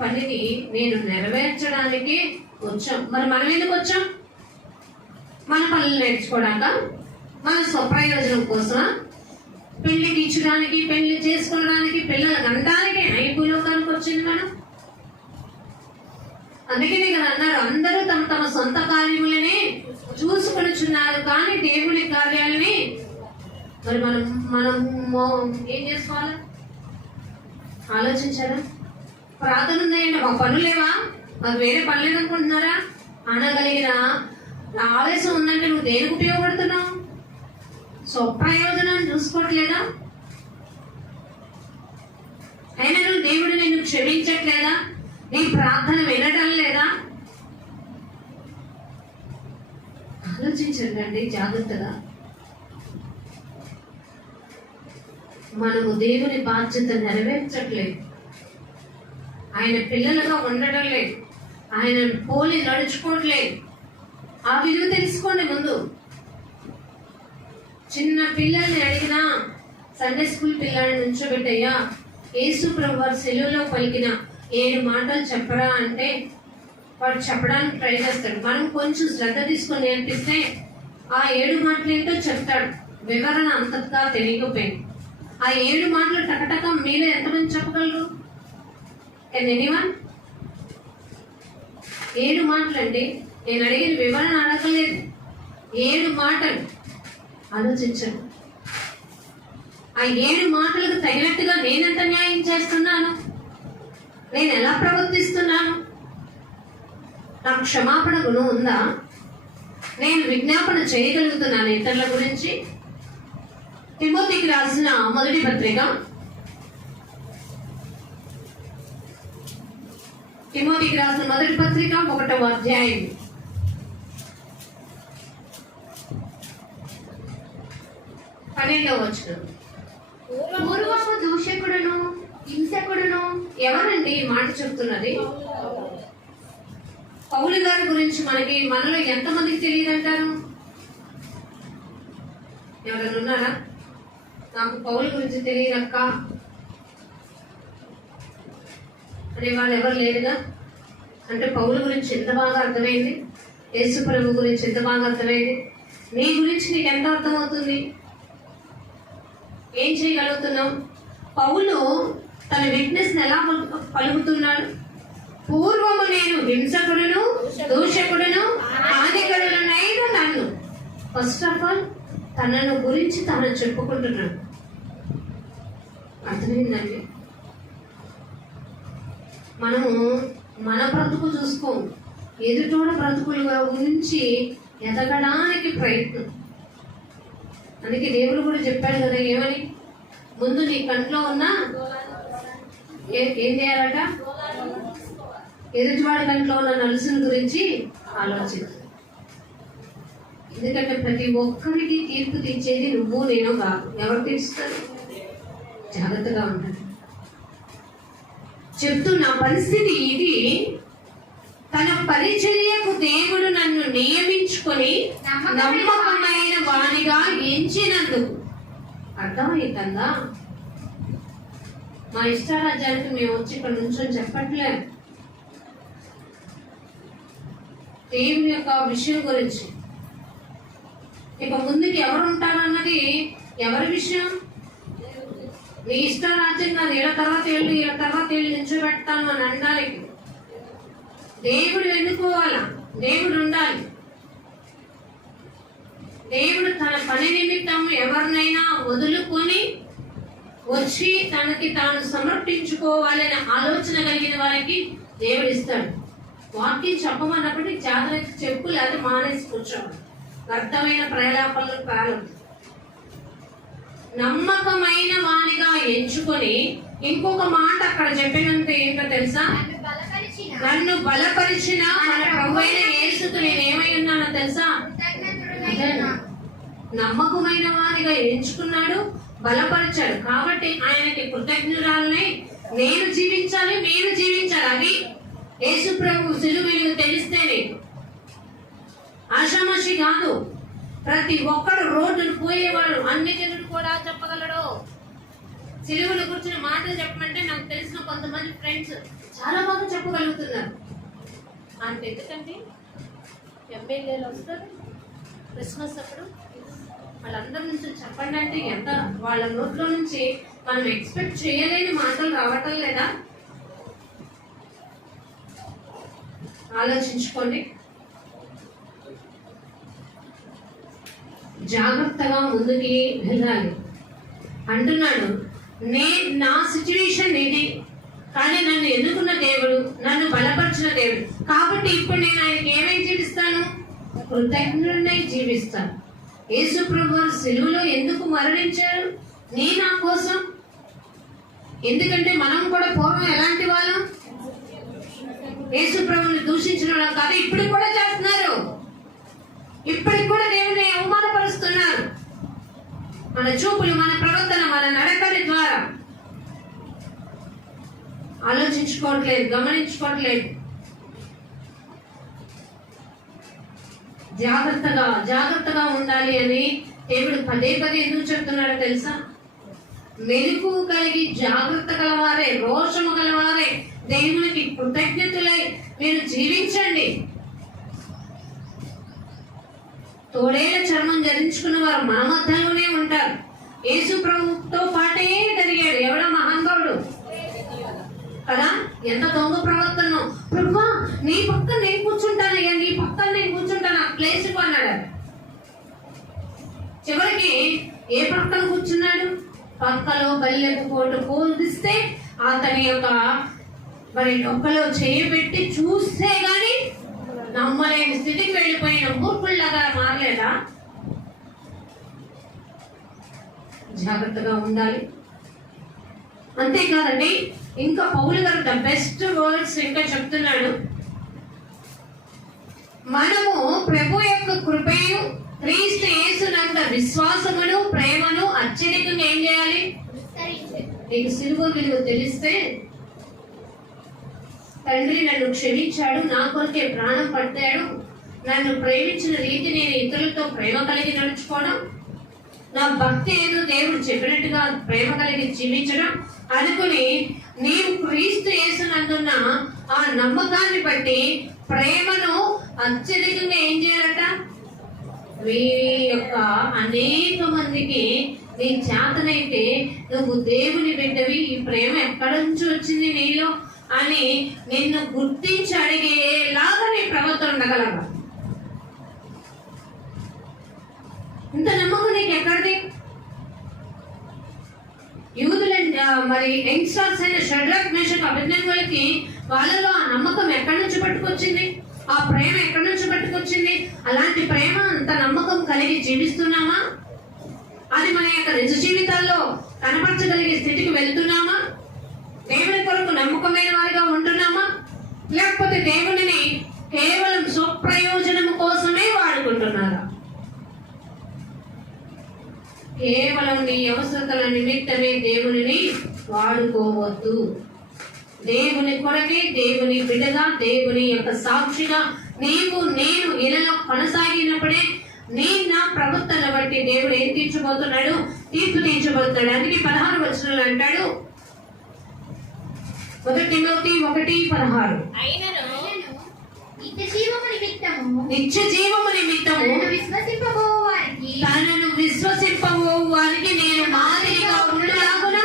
పనిని నేను నెరవేర్చడానికి వచ్చాం. మరి మనం ఎందుకు వచ్చాం? మన పనులు నేర్చుకోవడాక, మన స్వప్రయోజనం కోసం, పెళ్లికి ఇచ్చడానికి, పెళ్లి చేసుకోవడానికి, పిల్లలు గంటానికి ఈ భూలోకానికి వచ్చింది మనం. అందుకనే కదా అన్నారు, అందరూ తమ తమ సొంత కార్యములనే చూసుకొనిచున్నారు కానీ దేవుని కార్యాలని మరి మనం ఏం చేసుకోవాలి? ఆలోచించారా? ప్రార్థన ఉన్నాయండి, మా పనులు లేవా, మాకు వేరే పని లేదనుకుంటున్నారా అనగలిగిన ఆవేశం ఉందంటే నువ్వు దేనికి ఉపయోగపడుతున్నావు? స్వప్రయోజనాన్ని చూసుకోవట్లేదా? అయినా నువ్వు దేవుడు నిన్ను క్షమించట్లేదా? నీ ప్రార్థన వినడం లేదా? ఆలోచించండి జాగ్రత్తగా. మనము దేవుని బాధ్యత నెరవేర్చట్లేదు, ఆయన పిల్లలుగా ఉండడం లేదు, ఆయన పోలి నడుచుకోవట్లేదు. ఆ విలువ తెలుసుకోండి. ముందు చిన్న పిల్లల్ని అడిగినా, సండే స్కూల్ పిల్లల్ని నుంచోబెట్టయ్యా యేసు ప్రభు వారు సెలవులో పలికిన 7 మాటలు చెప్పరా అంటే వాడు చెప్పడానికి ట్రై చేస్తాడు. మనం కొంచెం శ్రద్ధ తీసుకొని నేర్పిస్తే ఆ 7 మాటలు ఏంటో చెప్తాడు. వివరణ అంతగా తెలియకపోయింది. ఆ 7 మాటలు టకటకం మీలో ఎంతమంది చెప్పగలరు? Can anyone? 7 మాటలు అండి. నేను అడిగిన వివరణ అడగలేదు, 7 మాటలు. ఆలోచించండి. ఆ 7 మాటలకు తగినట్టుగా నేనెంత న్యాయం చేస్తున్నాను? నేను ఎలా ప్రవర్తిస్తున్నాను? నాకు క్షమాపణ గుణం ఉందా? నేను విజ్ఞాపన చేయగలుగుతున్నాను ఇతరుల గురించి? తిమోతికి రాసిన మొదటి పత్రిక, తిమోతికి రాసిన మొదటి పత్రిక 1వ అధ్యాయం 12వ వచనం. పూర్వము దూషకుడును హింసకుడును. ఎవరండి ఈ మాట చెప్తున్నది? పౌలు గారి గురించి మనలో ఎంతమందికి తెలియదంటారు? ఎవరైనా ఉన్నారా? నాకు పౌలు గురించి తెలియదక్క అనే వాళ్ళు ఎవరు లేరుగా. అంటే పౌలు గురించి ఎంత బాగా అర్థమైంది, యేసు ప్రభు గురించి ఎంత బాగా అర్థమైంది, నీ గురించి నీకు ఎంత అర్థమవుతుంది? ఏం చేయగలుగుతున్నావు? పౌలు తన విట్నెస్ ఎలా పలుకుతున్నాడు? పూర్వము నేను హింసకుడును దూషకుడును హానికరుడనైన నన్ను. ఫస్ట్ ఆఫ్ ఆల్ తనను గురించి తాను చెప్పుకుంటున్నాడు. అర్థమైందండి? మనము మన బ్రతుకు చూసుకోము, ఎదుటోడ బ్రతుకుల గురించి ఎదగడానికి ప్రయత్నం. అందుకే దేవుడు కూడా చెప్పాడు కదా, ఏమని? ముందు నీ కంట్లో ఉన్న ఏం చేయాలట? ఎదుటివాడి కంట్లో ఉన్న నలుసుల గురించి ఆలోచించు. ఎందుకంటే ప్రతి ఒక్కరికి తీర్పు తీర్చేది నువ్వు నేను కాదు. ఎవరు తీర్చుతారు? జాగ్రత్తగా ఉంటాడు. చెప్తున్న పరిస్థితి ఇది. తన పరిచర్యకు దేవుడు నన్ను నియమించుకొని నమ్మకమైన వానిగా ఎంచినందుకు. అర్థమవుతుందా? మా ఇష్టారాజ్యానికి మేము వచ్చి ఇక్కడ నుంచొని చెప్పట్లేదు. దేవుని యొక్క విషయం గురించి ఇక ముందుకి ఎవరు ఉంటారన్నది ఎవరి విషయం? నీ ఇష్టారాజ్యం కాదు. ఏళ్ళ తర్వాత ఏళ్ళు నిల్చోబెడతాను అని అండాలి. దేవుడు ఎన్నుకోవాలా, దేవుడు ఉండాలి. దేవుడు తన పని నిమిత్తం ఎవరినైనా వదులుకొని వచ్చి తనకి తాను సమర్పించుకోవాలనే ఆలోచన కలిగిన వారికి దేవుడు ఇస్తాడు. వాక్యం చెప్పమన్నప్పటికీ జాగ్రత్త చెప్పు, లేదా మానేసి కూర్చోవాలి. వ్యర్థమైన ప్రలాపనలు ప్రారంభం. నమ్మకమైన వానిగా ఎంచుకొని, ఇంకొక మాట అక్కడ చెప్పినంత ఏంటో తెలుసా? నన్ను బలపరిచిన మన ప్రభువైన యేసుకు నేను ఏమై ఉన్నానో తెలుసా? నమ్మకమైన వానిగా ఎంచుకున్నాడు, బలపరిచాడు. కాబట్టి ఆయనకి కృతజ్ఞురాలనే నేను జీవించాలి, మీరు జీవించాలి. అది యేసు ప్రభు సిలువను తెలిస్తేనే, ఆషామాషి కాదు. ప్రతి ఒక్కడు రోడ్డును పోయేవాడు అన్ని జనులు కూడా చెప్పగలడు. సిలువను కూర్చున్న మాటలు చెప్పమంటే నాకు తెలిసిన కొంతమంది ఫ్రెండ్స్ చాలా బాగా చెప్పగలుగుతున్నారు. అంటే ఎందుకంటే ఎమ్మెల్యేలు వస్తారు క్రిస్మస్ అప్పుడు, వాళ్ళందరి నుంచి చెప్పండి అంటే ఎంత వాళ్ళ నోట్లో నుంచి మనం ఎక్స్పెక్ట్ చేయలేని మాటలు రావటం లేదా? ఆలోచించుకోండి. జాగ్రత్తగా ముందుకి వెళ్ళాలి అంటున్నాడు. నా సిచ్యువేషన్ ఇది, కానీ నన్ను ఎన్నుకున్న దేవుడు, నన్ను బలపరిచిన దేవుడు. కాబట్టి ఇప్పుడు నేను ఆయనకి ఏమేమి జీవిస్తాను? కృతజ్ఞుడినై జీవిస్తాను. యేసు ప్రభు సిలువలో ఎందుకు మరణించారు? నా కోసం. ఎందుకంటే మనం కూడా పూర్వం ఎలాంటి వాళ్ళం? యేసు ప్రభుని దూషించిన వాళ్ళం కాదు. ఇప్పుడు కూడా చేస్తున్నారు. ఇప్పటికి కూడా దేవుని అవమానపరుస్తున్నారు. మన చూపులు, మన ప్రవర్తన, మన నడకడి ద్వారా ఆలోచించుకోవట్లేదు, గమనించుకోవట్లేదు. జాగ్రత్తగా ఉండాలి అని దేవుడు పదే పదే ఎందుకు చెప్తున్నాడో తెలుసా? మెలకు కలిగి జాగ్రత్త గలవారే, రోషము గలవారే, దేవునికి కృతజ్ఞతలై మీరు జీవించండి. తోడేళ్ల చర్మం ధరించుకున్న వారు మన మధ్యలోనే ఉంటారు. యేసు ప్రభుతో పాటే జరిగాడు. ఎవడ మహానుభావుడు కదా? ఎంత దొంగ ప్రవర్తన! ప్రభువా నీ పక్కన నేను కూర్చుంటానయ్యా, నీ పక్కన నేను కూర్చుంటాను, ఆ ప్లేస్ అన్నాడు. చివరికి ఏ పక్కన కూర్చున్నాడు? పక్కలో బల్లెపు కోటు పోల్దిస్తే అతని యొక్క మరి ఒక్కలో చేయబెట్టి చూస్తే గాని నమ్మలేని స్థితికి వెళ్ళిపోయిన మూర్ఖుల్లాగా మారలేదా? జాగ్రత్తగా ఉండాలి. అంతేకాదండి, ఇంకా పౌలు గారు ద బెస్ట్ వర్డ్స్ ఇంకా చెప్తున్నాడు. మనము ప్రభు యొక్క కృపయు క్రీస్తు యేసునంత విశ్వాసమును ప్రేమను అత్యధికంగా ఏం చేయాలి? నీకు సిలువ విలువ తెలిస్తే, తండ్రి నన్ను క్షమించాడు, నా కొరకే ప్రాణం పట్టాడు, నన్ను ప్రేమించిన రీతి నేను ఇతరులతో ప్రేమ కలిగి నడుచుకోవడం, నా భక్తి ఏదో దేవుడు చెప్పినట్టుగా ప్రేమ కలిగి జీవించడం అనుకుని నీవు క్రీస్తు యేసునందున్న ఆ నమ్మకాన్ని బట్టి ప్రేమను అత్యధికంగా ఏం చేయాలట? వీరి యొక్క అనేక మందికి నీ చేతనైతే నువ్వు దేవుని బిడ్డవి, ఈ ప్రేమ ఎక్కడి నుంచి వచ్చింది నీలో అని నిన్ను గుర్తించి అడిగేలాగా నీ ప్రవర్తన ఉండగలగా. ఇంత నమ్మకం నీకు ఎక్కడిది? యూదుల మరి యంగ్స్టర్స్ అయిన షడ్రక్, మేషక్, అబేద్నెగోలకి వాళ్ళలో ఆ నమ్మకం ఎక్కడి నుంచి పట్టుకొచ్చింది? ఆ ప్రేమ ఎక్కడి నుంచి పట్టుకొచ్చింది? అలాంటి ప్రేమ, అంత నమ్మకం కలిగి జీవిస్తున్నామా? అది మన యొక్క నిజ జీవితాల్లో కనపరచగలిగే స్థితికి వెళ్తున్నామా? దేవుని కొరకు నమ్మకమైన వారిగా ఉంటున్నామా? లేకపోతే దేవునిని కేవలం స్వప్రయోజనం కోసమే వాడుకుంటున్నారా? కేవలం నీ అవసరతల నిమిత్తమే దేవునిని వాడుకోవద్దు. దేవుని కొరకే, దేవుని బిడ్డగా, దేవుని యొక్క సాక్షిగా నీవు నేను ఇలాలో కొనసాగినప్పుడే నా ప్రవర్తన బట్టి దేవుడు ఏం తీర్చబోతున్నాడు? తీర్పు తీర్చబోతున్నాడు. అందుకే 16 వచనాలు అంటాడు, 1 తిమోతి 1:16, నిత్య జీవము నిమిత్తము తనను విశ్వసింపబో వారికి నేను మాదిరిగా ఉండలాగున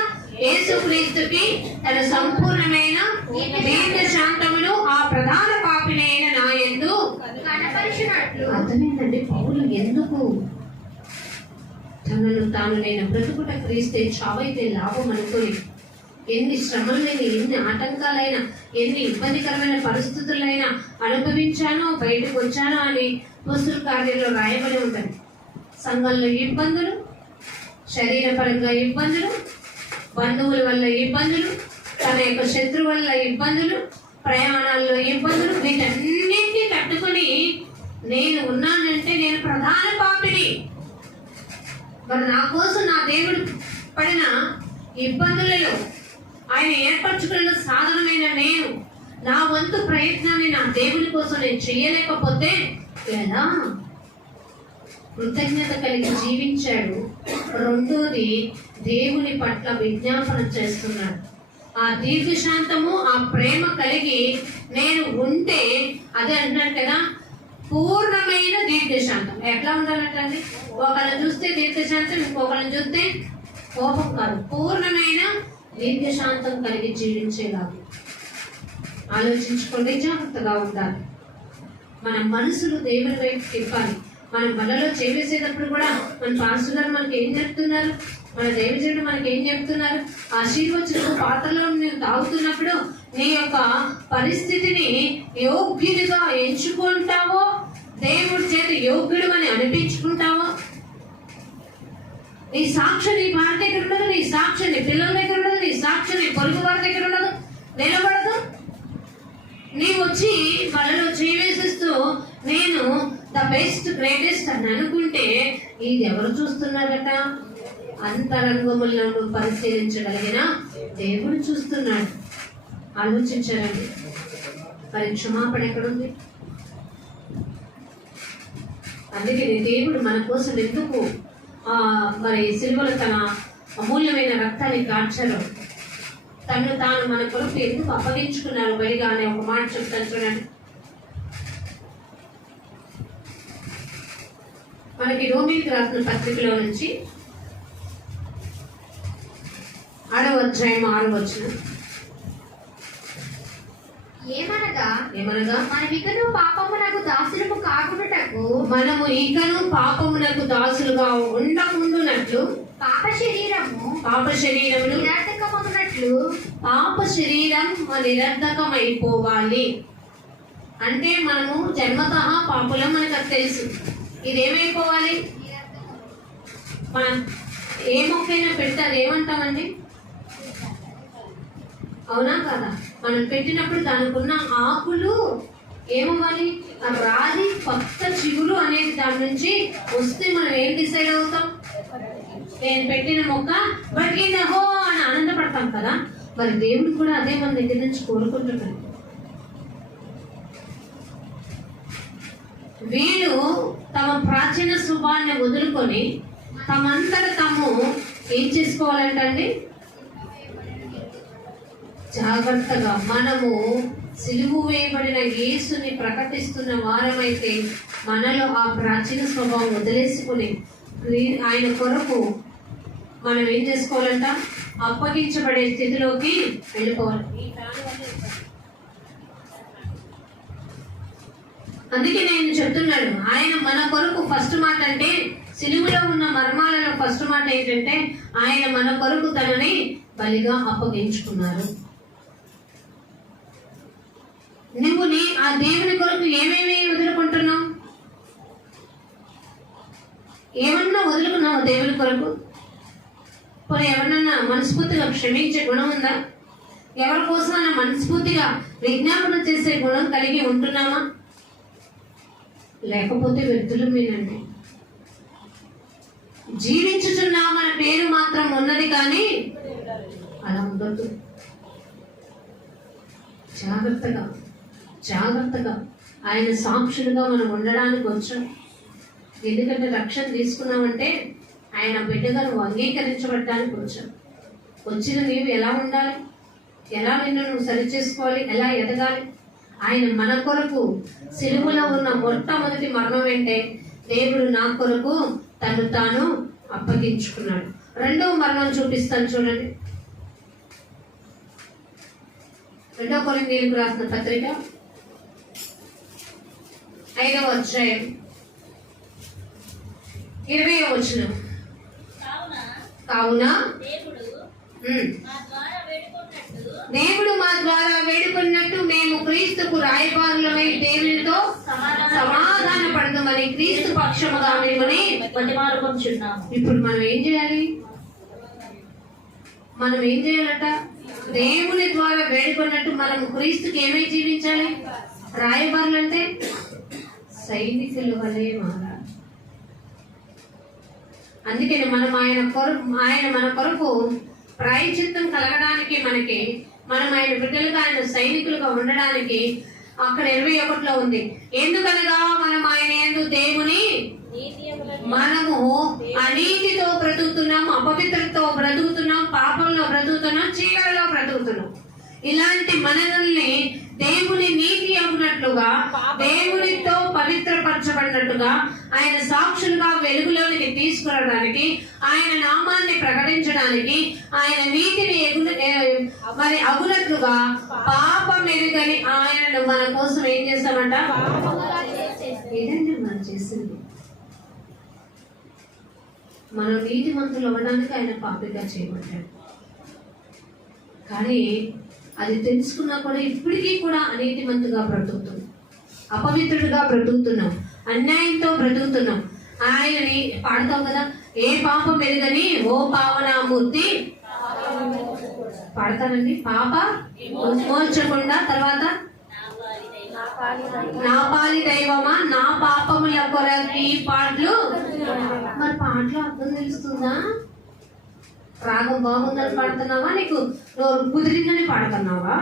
యేసుక్రీస్తుకి తన సంపూర్ణమైన దీర్ఘ శాంతమును ఆ ప్రధాన పాపినైన నా యందు కనపరిచినట్లు. అర్థమైందండి పౌలు ఎందుకు తనను తాను నేను బ్రతుకుట క్రీస్తే చావైతే లాభం అనుకోని, ఎన్ని శ్రమలైనా, ఎన్ని ఆటంకాలైనా, ఎన్ని ఇబ్బందికరమైన పరిస్థితులైనా అనుభవించానో, బయటకు వచ్చానో అని అపోస్తలుల కార్యాల్లో రాయబడి ఉంటుంది. సంఘంలో ఇబ్బందులు, శరీరపరంగా ఇబ్బందులు, బంధువుల వల్ల ఇబ్బందులు, తన యొక్క శత్రువు వల్ల ఇబ్బందులు, ప్రయాణాల్లో ఇబ్బందులు, వీటన్నింటినీ తట్టుకొని నేను ఉన్నానంటే నేను ప్రధాన పాపిని. మరి నా కోసం నా దేవుడు పడిన ఇబ్బందులలో ఆయన ఏర్పరచుకున్న సాధనమైన నేను నా వంతు ప్రయత్నాన్ని నా దేవుని కోసం నేను చేయలేకపోతే ఎలా? కృతజ్ఞత కలిగి జీవించాడు. రెండోది, దేవుని పట్ల విజ్ఞాపన చేస్తున్నాడు. ఆ దీర్ఘశాంతము, ఆ ప్రేమ కలిగి నేను ఉంటే అదే అంటున్నాడు కదా, పూర్ణమైన దీర్ఘశాంతం. ఎట్లా ఉండాలంటండి? ఒకళ్ళని చూస్తే దీర్ఘశాంతం, ఇంకొకళ్ళని చూస్తే కోపం కాదు, పూర్ణమైన దీర్ఘశాంతం కలిగి జీవించేలాగా ఆలోచించుకోండి, జాగ్రత్తగా ఉండాలి. మన మనసులు దేవుని వైపు తిప్పాలి. మన బలలో చేసేటప్పుడు కూడా మన పాస్టర్ గారు మనకి ఏం చెప్తున్నారు, మన దైవజనుడు మనకి ఏం చెప్తున్నారు? ఆశీర్వచనం పాత్రలో నువ్వు తాగుతున్నప్పుడు నీ యొక్క పరిస్థితిని యోగ్యుడిగా ఎంచుకుంటావో, దేవుడి చేత యోగ్యుడు అని అనిపించుకుంటావో, నీ సాక్ష్యం నీ భార్య దగ్గర ఉండదు, నీ సాక్ష్యం నీ పిల్లల దగ్గర ఉండదు, నీ సాక్ష్యం నీ పొరుగు వారి దగ్గర ఉండదు, నిలబడదు. నీవు వచ్చి వాళ్ళలో చేవేసిస్తూ నేను ద బెస్ట్ గ్రేటెస్ట్ అని అనుకుంటే ఇది ఎవరు చూస్తున్నారట? అంతరంగములను నువ్వు పరిశీలించగలిగిన దేవుడు చూస్తున్నాడు. ఆలోచించారండి. మరి క్షమాపణ ఎక్కడుంది? అందుకే దేవుడు మన కోసం ఎందుకు మరి సిలువలో తన అమూల్యమైన రక్తాన్ని కార్చారు, తను తాను మన కొరకు ఎందుకు అప్పగించుకున్నారు బలిగా అనే ఒక మాట చెప్తాను చూడండి. మనకి రోమీకి రాసిన పత్రికలో నుంచి 6వ అధ్యాయం 6వ వచనం. ఏమనగా మనము ఇకను పాపమునకు దాసులుగా ఉండకుండునట్లు పాప శరీరమును నిరర్థకమగునట్లు పాప శరీరం నిరర్థకమైపోవాలి. అంటే మనము జన్మతః పాపులం, మనకు అది తెలుసు. ఇదేమైపోవాలి? మనం ఏ మొక్కైనా పెడితే అది ఏమంటామండి? అవునా కదా? మనం పెట్టినప్పుడు దానికి ఉన్న ఆకులు ఏమవ్వాలి? రాలి కొత్త చిగురు అనేది దాని నుంచి వస్తే మనం ఏం డిసైడ్ అవుతాం? నేను పెట్టిన మొక్క బతికిందహో అని ఆనందపడతాం కదా. మరి దేవుడు కూడా అదే మన దగ్గర నుంచి కోరుకుంటున్నాడు. వీళ్ళు తమ ప్రాచీన స్వభావాన్ని వదులుకొని తమంతట తాము ఏం చేసుకోవాలంటండి? జాగ్రత్తగా మనము సిలువు వేయబడిన యేసుని ప్రకటిస్తున్న వారమైతే మనలో ఆ ప్రాచీన స్వభావం వదిలేసుకుని ఆయన కొరకు మనం ఏం చేసుకోవాలంట? అప్పగించబడే స్థితిలోకి వెళ్ళిపోవాలి. అందుకే నేను చెప్తున్నాడు, ఆయన మన కొరకు ఫస్ట్ మాట అంటే సిలువులో ఉన్న మర్మాలలో ఫస్ట్ మాట ఏంటంటే ఆయన మన కొరకు తనని బలిగా అప్పగించుకున్నారు. నువ్వు ఆ దేవుని కొరకు ఏమేమి వదులుకుంటున్నావు? ఏమన్నా వదులుకున్నావు దేవుని కొరకు? పోనీ ఎవరినన్నా మనస్ఫూర్తిగా క్షమించే గుణం ఉందా? ఎవరి కోసమైనా మనస్ఫూర్తిగా విజ్ఞాపన చేసే గుణం కలిగి ఉంటున్నామా? లేకపోతే వ్యక్తులు మీనండి. జీవించుచున్నామన్న పేరు మాత్రం ఉన్నది కానీ అలా ఉండదు. జాగ్రత్తగా ఆయన సాక్షులుగా మనం ఉండడానికి వచ్చాం. ఎందుకంటే రక్షణ తీసుకున్నామంటే ఆయన బిడ్డగా నువ్వు అంగీకరించబడడానికి వచ్చాం. వచ్చిన నీవు ఎలా ఉండాలి, ఎలా నిన్ను నువ్వు సరి చేసుకోవాలి, ఎలా ఎదగాలి? ఆయన మన కొరకు సిలువలో ఉన్న మొట్టమొదటి మరణం ఏంటే దేవుడు నా కొరకు తను తాను అప్పగించుకున్నాడు. రెండవ మరణం చూపిస్తాను చూడండి. 2 కొరింథీయులకు రాసిన పత్రిక 5వ అధ్యాయం 20వ వచనం. కావున దేవుడు మా ద్వారా వేడుకున్నట్టు మేము క్రీస్తుకు రాయబారులమై దేవునితో సమాధాన పడదామని క్రీస్తు పక్షముగా మిమ్మల్ని బతిమాలుకొంచున్నాము. ఇప్పుడు మనం ఏం చేయాలి? అట దేవుని ద్వారా వేడుకున్నట్టు మనం క్రీస్తుకి ఏమై జీవించాలి? రాయబారులు అంటే సైనికుల వలె మారాలి. అందుకని మనం ఆయన మన కొరకు ప్రాయశ్చిత్తం కలగడానికి మనం ఆయన బిడ్డలుగా ఆయన సైనికులుగా ఉండడానికి అక్కడ 21లో ఉంది. ఎందుకనగా మనం ఆయన యందు దేవుని మనము అనీతితో బ్రతుకుతున్నాం, అపవిత్రతో బ్రతుకుతున్నాం, పాపంలో బ్రతుకుతున్నాం, చీకటిలో బ్రతుకుతున్నాం. ఇలాంటి మనల్ని దేవుని నీతి అగునట్లుగా, దేవునితో పవిత్రపరచబడినట్టుగా ఆయన సాక్షులుగా వెలుగులోనికి తీసుకురావడానికి, ఆయన నామాన్ని ప్రకటించడానికి, ఆయన నీతిని మరి అగునట్లుగా పాపం ఎరుగని ఆయనను మన కోసం ఏం చేస్తామంట? ఏదండి మనం చేసింది? మనం నీతిమంతులు అవ్వడానికి ఆయన పాపిగా చేయబడ్డాడు. కానీ అది తెలుసుకున్నా కూడా ఇప్పటికీ కూడా అనీతిమంతుగా బ్రతుకుతున్నాం, అపవిత్రుడిగా బ్రతుకుతున్నాం, అన్యాయంతో బ్రతుకుతున్నాం. ఆయనని పాడతాం కదా, ఏ పాపం ఎరుగని ఓ పావనామూర్తి పాడతానండి. పాప విమోచకుండా, తర్వాత నా పాలి దైవమా నా పాపముల కొరకు ఈ పాటలు. మరి పాటలు అర్థం తెలుస్తుందా? రాగం బాగుందని పాడుతున్నావా, నీకు నోరు కుదిరిందని పాడుతున్నావా?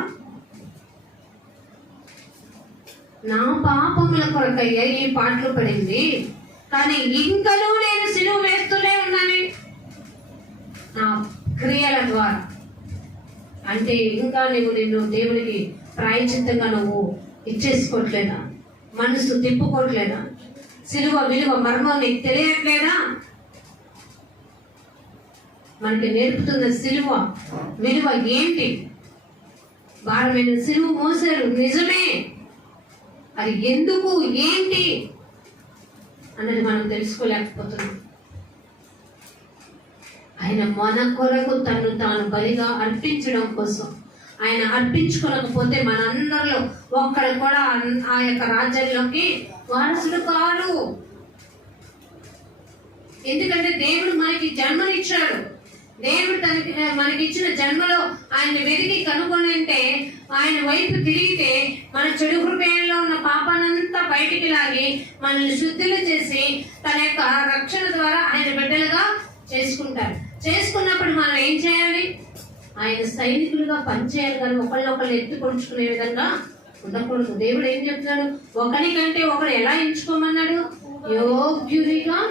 నా పాపముల కొరకయ్యా ఈ పాటలు పడింది, కానీ ఇంకనూ నేను సిలువ వేస్తూనే ఉన్నాను నా క్రియల ద్వారా. అంటే ఇంకా నిన్ను దేవునికి ప్రాయశ్చిత్తంగా నువ్వు ఇచ్చేసుకోవట్లేదా? మనసు తిప్పుకోవట్లేదా? సిలువ విలువ మర్మం నీకు తెలియట్లేదా? మనకి నేర్పుతున్న సిలువ విలువ ఏంటి? భారమైన సిలువ మోసారు నిజమే, అది ఎందుకు ఏంటి అన్నది మనం తెలుసుకోలేకపోతున్నాం. ఆయన మన కొరకు తను తాను బలిగా అర్పించడం కోసం, ఆయన అర్పించుకోలేకపోతే మనందరిలో ఒక్కడు కూడా ఆ యొక్క రాజ్యంలోకి వారసుడు కాదు. ఎందుకంటే దేవుడు మనకి జన్మనిచ్చాడు. దేవుడు మనకి ఇచ్చిన జన్మలో ఆయన వెతికి కనుగొనంటే, ఆయన వైపు తిరిగితే మన చెడు హృదయంలో ఉన్న పాపానంతా బయటికి లాగి మనల్ని శుద్ధిలు చేసి తన యొక్క రక్షణ ద్వారా ఆయన బిడ్డలుగా చేసుకుంటారు. చేసుకున్నప్పుడు మనం ఏం చేయాలి? ఆయన సైనికులుగా పనిచేయాలి, కానీ ఒకళ్ళొకళ్ళు ఎత్తి పొడుచుకునే విధంగా ఉండకూడదు. దేవుడు ఏం చెప్తున్నాడు? ఒకరికంటే ఒకరు ఎలా ఎంచుకోమన్నాడు? యోగ్యుడిగా